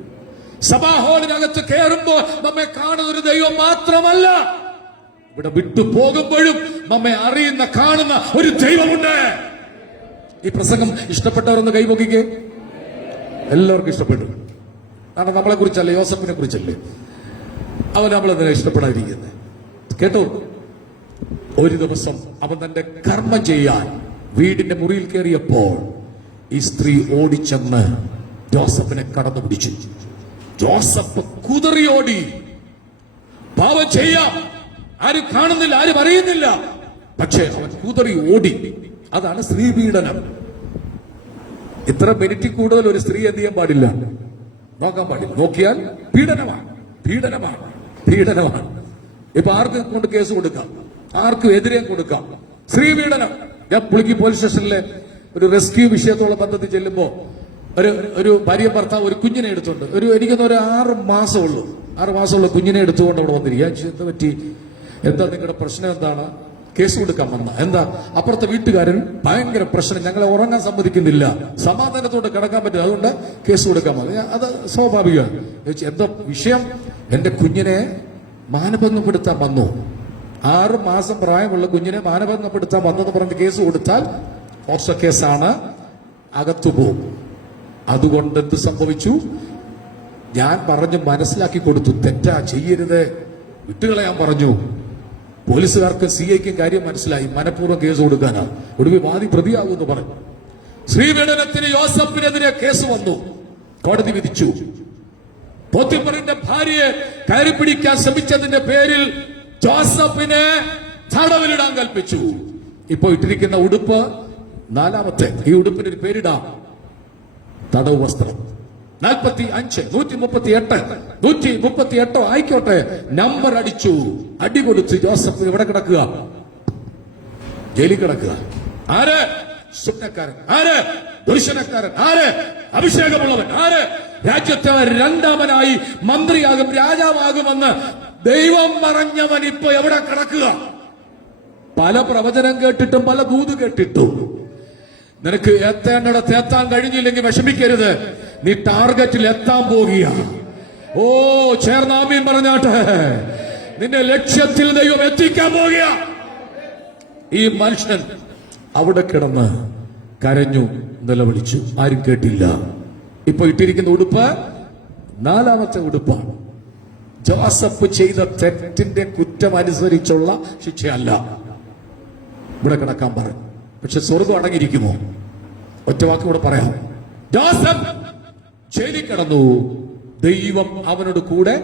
സഭാഹോളിനകത്ത് കയറുമ്പോൾ നമ്മെ കാണുന്നൊരു ദൈവം മാത്രമല്ല, ഇവിടെ വിട്ടു പോകുമ്പോഴും നമ്മെ അറിയുന്ന, കാണുന്ന ഒരു ദൈവമുണ്ട്. ഈ പ്രസംഗം ഇഷ്ടപ്പെട്ടവരൊന്ന് കൈപൊക്കിക്കേ. എല്ലാവർക്കും ഇഷ്ടപ്പെട്ടു. കാരണം നമ്മളെ കുറിച്ചല്ലേ, യോസഫിനെ കുറിച്ചല്ലേ. അവൻ നമ്മളെന്തിനാ ഇഷ്ടപ്പെടാതിരിക്കുന്നത്? കേട്ടോ, ഒരു ദിവസം അവൻ തന്റെ കർമ്മം ചെയ്യാൻ വീടിന്റെ മുറിയിൽ കയറിയപ്പോൾ ഈ സ്ത്രീ ഓടിച്ചെന്ന് ജോസഫിനെ കടന്നു പിടിച്ചു. ജോസഫ് കുതറിയോടി. പാപം ചെയ്യാം, ആരും കാണുന്നില്ല, ആരും അറിയുന്നില്ല, പക്ഷേ അവൻ കുതറി ഓടി. അതാണ് സ്ത്രീ പീഡനം. ഇത്ര മിനിറ്റിൽ കൂടുതൽ ഒരു സ്ത്രീ എന്ത് ചെയ്യാൻ പാടില്ല, നോക്കാൻ പാടില്ല. നോക്കിയാൽ പീഡനമാണ്, പീഡനമാണ്, പീഡനമാണ്. ഇപ്പൊ ആർക്കും കൊണ്ട് കേസ് കൊടുക്കാം, ആർക്കും എതിരെ കൊടുക്കാം. സ്ത്രീ പീഡനം. ഞാൻ പുളിക്കി പോലീസ് സ്റ്റേഷനിലെ ഒരു റെസ്ക്യൂ വിഷയത്തോളം ബന്ധത്തിൽ ചെല്ലുമ്പോ ഒരു ഭാര്യ ഭർത്താവ് ഒരു കുഞ്ഞിനെ എടുത്തോണ്ട്, എനിക്കൊന്ന് ഒരു 6 മാസമുള്ള കുഞ്ഞിനെ എടുത്തുകൊണ്ട് അവിടെ വന്നിരിക്കുക. എന്താ പറ്റി, എന്താ നിങ്ങളുടെ പ്രശ്നം, എന്താണ്? കേസ് കൊടുക്കാൻ വന്ന. എന്താ? അപ്പുറത്തെ വീട്ടുകാരൻ ഭയങ്കര പ്രശ്നം, ഞങ്ങളെ ഉറങ്ങാൻ സമ്മതിക്കുന്നില്ല, സമാധാനത്തോടെ കിടക്കാൻ പറ്റില്ല, അതുകൊണ്ട് കേസ് കൊടുക്കാൻ വന്നു. അത് സ്വാഭാവികമാണ്. എന്താ വിഷയം? എന്റെ കുഞ്ഞിനെ മാനഭംഗപ്പെടുത്താൻ വന്നു. 6 മാസം പ്രായമുള്ള കുഞ്ഞിനെ മാനഭംഗപ്പെടുത്താൻ വന്നെന്ന് പറഞ്ഞ് കേസ് കൊടുത്താൽ പോക്സോ കേസാണ്, അകത്തു പോകും. അതുകൊണ്ട് എന്ത് സംഭവിച്ചു? ഞാൻ പറഞ്ഞു മനസ്സിലാക്കി കൊടുത്തു, തെറ്റാ, ചെയ്യരുത്, വിട്ടുകളയാൻ പറഞ്ഞു. പോലീസുകാർക്ക് CIക്കും കാര്യം മനസ്സിലായി, മനഃപൂർവ്വം കേസ് കൊടുക്കാനാ. ഒടുവിൽ വാദി പ്രതിയാകുമെന്ന് പറഞ്ഞു. സ്ത്രീപീഡനത്തിന് യോസഫിനെതിരെ കേസ് വന്നു, കോടതി വിധിച്ചു. പോത്തിഫറിന്റെ ഭാര്യയെ കയറി പിടിക്കാൻ ശ്രമിച്ചതിന്റെ പേരിൽ ജോസഫിനെ തടവിലിടാൻ കൽപ്പിച്ചു. ഇപ്പൊ ഇട്ടിരിക്കുന്ന ഉടുപ്പ് 4ാമത്തെ, ഈ ഉടുപ്പിന് ഒരു പേരിടാം, തടവ് വസ്ത്രം. 45, 138, 138 ആയിക്കോട്ടെ, നമ്പർ അടിച്ചു, അടി കൊടുത്ത് ജോസഫ് എവിടെ കിടക്കുക? ജയിലിൽ കിടക്കുക. ആര്? സ്വപ്നക്കാരൻ. ആര്? ദർശനക്കാരൻ. ആര്? അഭിഷേകമുള്ളവൻ. ആര്? രാജ്യത്തെ രണ്ടാമനായി മന്ത്രിയാകും, രാജാവാകുമെന്ന് ദൈവം പറഞ്ഞവൻ ഇപ്പൊ എവിടെ കിടക്കുക? പല പ്രവചനം കേട്ടിട്ടും പല ദൂത് കേട്ടിട്ടും നിനക്ക് എത്തേണ്ടിടത്ത് എത്താൻ കഴിഞ്ഞില്ലെങ്കിൽ വിഷമിക്കരുത്. നീ ടാർഗറ്റിൽ എത്താൻ പോകുക. ഓ, ചേർന്നാമീൻ പറഞ്ഞാട്ടെ. നിന്റെ ലക്ഷ്യത്തിൽ ദൈവം എത്തിക്കാൻ പോകുക. ഈ മനുഷ്യൻ അവിടെ കിടന്ന് കരഞ്ഞു, നിലവിളിച്ചു. ആരും കേട്ടില്ല. ഇപ്പൊ ഇട്ടിരിക്കുന്ന ഉടുപ്പ് 4ാമത്തെ ഉടുപ്പാണ്. ജോസഫ് ചെയ്ത തെറ്റിന്റെ കുറ്റം അനുസരിച്ചുള്ള ശിക്ഷയല്ല. ഇവിടെ കിടക്കാൻ പറഞ്ഞു. പക്ഷെ സ്വർഗം അടങ്ങിയിരിക്കുമോ? ഒറ്റ വാക്ക് കൂടെ പറയാം. ജോസഫ് ജയിലിൽ കിടന്നു, ദൈവം അവനോട് കൂടെ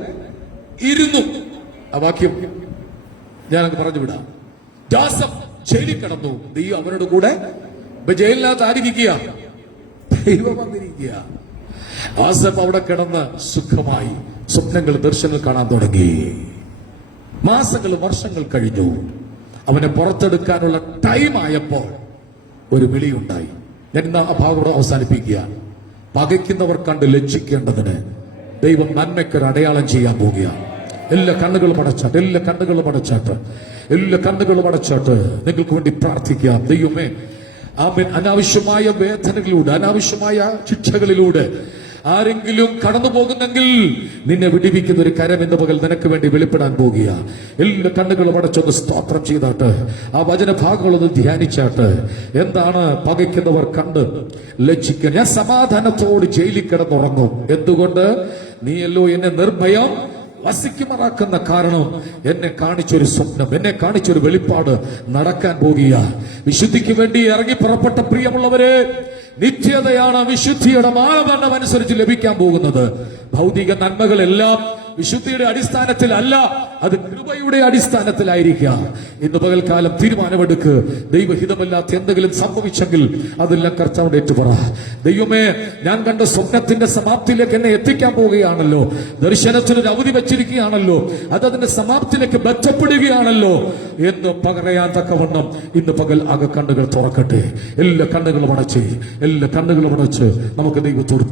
ഇരുന്നു. ആ വാക്യം ഞാനങ്ങ് പറഞ്ഞു വിടാം. ജോസഫ് ജയിലിൽ കിടന്നു, ദൈവം അവനോട് കൂടെ. ജയിലിനകത്ത് ആരിക്കുക? ദൈവം വന്നിരിക്കുക. ജോസഫ് അവിടെ കിടന്ന് സുഖമായി സ്വപ്നങ്ങൾ, ദർശനങ്ങൾ കാണാൻ തുടങ്ങി. മാസങ്ങൾ, വർഷങ്ങൾ കഴിഞ്ഞു. അവനെ പുറത്തെടുക്കാനുള്ള ടൈം ആയപ്പോൾ ഒരു വിളിയുണ്ടായി. ഞാൻ ഇന്ന് ആ ഭാഗം അവസാനിപ്പിക്കുക. പകയ്ക്കുന്നവർ കണ്ട് ലജ്ജിക്കേണ്ടതിന് ദൈവം നന്മയ്ക്കൊരു അടയാളം ചെയ്യാൻ പോവുക. എല്ലാ കണ്ണുകളും അടച്ചാട്ട്, എല്ലാ കണ്ണുകളും അടച്ചാട്ട്, എല്ലാ കണ്ണുകളും അടച്ചാട്ട് നിങ്ങൾക്ക് വേണ്ടി പ്രാർത്ഥിക്കാം. ദൈവമേ, ആമേൻ. അനാവശ്യമായ വേദനകളിലൂടെ, അനാവശ്യമായ ശിക്ഷകളിലൂടെ ആരെങ്കിലും കടന്നു പോകുന്നെങ്കിൽ നിന്നെ വിടിവിക്കുന്ന ഒരു കരം ഇന്ന് പകൽ നിനക്ക് വേണ്ടി വെളിപ്പെടാൻ പോകുക. എല്ലാ കണ്ണുകളും അടച്ചൊന്ന് സ്തോത്രം ചെയ്താട്ട് ആ വചനഭാഗങ്ങളൊന്ന് ധ്യാനിച്ചാട്ട്. എന്താണ് പകയ്ക്കുന്നവർ കണ്ട് ലജ്ജിക്കാൻ? ഞാൻ സമാധാനത്തോട് ജയിലിൽ കിടന്നുറങ്ങും. എന്തുകൊണ്ട്? നീയല്ലോ എന്നെ നിർഭയം വസിക്കുമാറാക്കുന്ന കാരണം എന്നെ കാണിച്ചൊരു സ്വപ്നം, എന്നെ കാണിച്ചൊരു വെളിപ്പാട് നടക്കാൻ പോകുക. വിശുദ്ധിക്ക് വേണ്ടി ഇറങ്ങി പുറപ്പെട്ട പ്രിയമുള്ളവരെ, നിത്യതയാണ് വിശുദ്ധിയുടെ മാനദണ്ഡം അനുസരിച്ച് ലഭിക്കാൻ പോകുന്നത്. ഭൗതിക നന്മകളെല്ലാം വിശുദ്ധിയുടെ അടിസ്ഥാനത്തിലല്ല, അത് കൃപയുടെ അടിസ്ഥാനത്തിലായിരിക്കാം. ഇന്ന് പകൽക്കാലം തീരുമാനമെടുക്ക്. ദൈവഹിതമല്ലാത്ത എന്തെങ്കിലും സംഭവിച്ചെങ്കിൽ അതെല്ലാം കർത്താവിന്റെ ഏറ്റുപറ. ദൈവമേ, ഞാൻ കണ്ട സ്വപ്നത്തിന്റെ സമാപ്തിയിലേക്ക് എന്നെ എത്തിക്കാൻ പോവുകയാണല്ലോ. ദർശനത്തിനൊരു അവധി വെച്ചിരിക്കുകയാണല്ലോ. അതതിന്റെ സമാപ്തിയിലേക്ക് ബന്ധപ്പെടുകയാണല്ലോ എന്ന് പറയാൻ തക്കവണ്ണം ഇന്ന് പകൽ ആകെ കണ്ണുകൾ തുറക്കട്ടെ. എല്ലാ കണ്ണുകളും അടച്ച്, എല്ലാ കണ്ണുകളും അടച്ച് നമുക്ക് ദൈവത്തോട്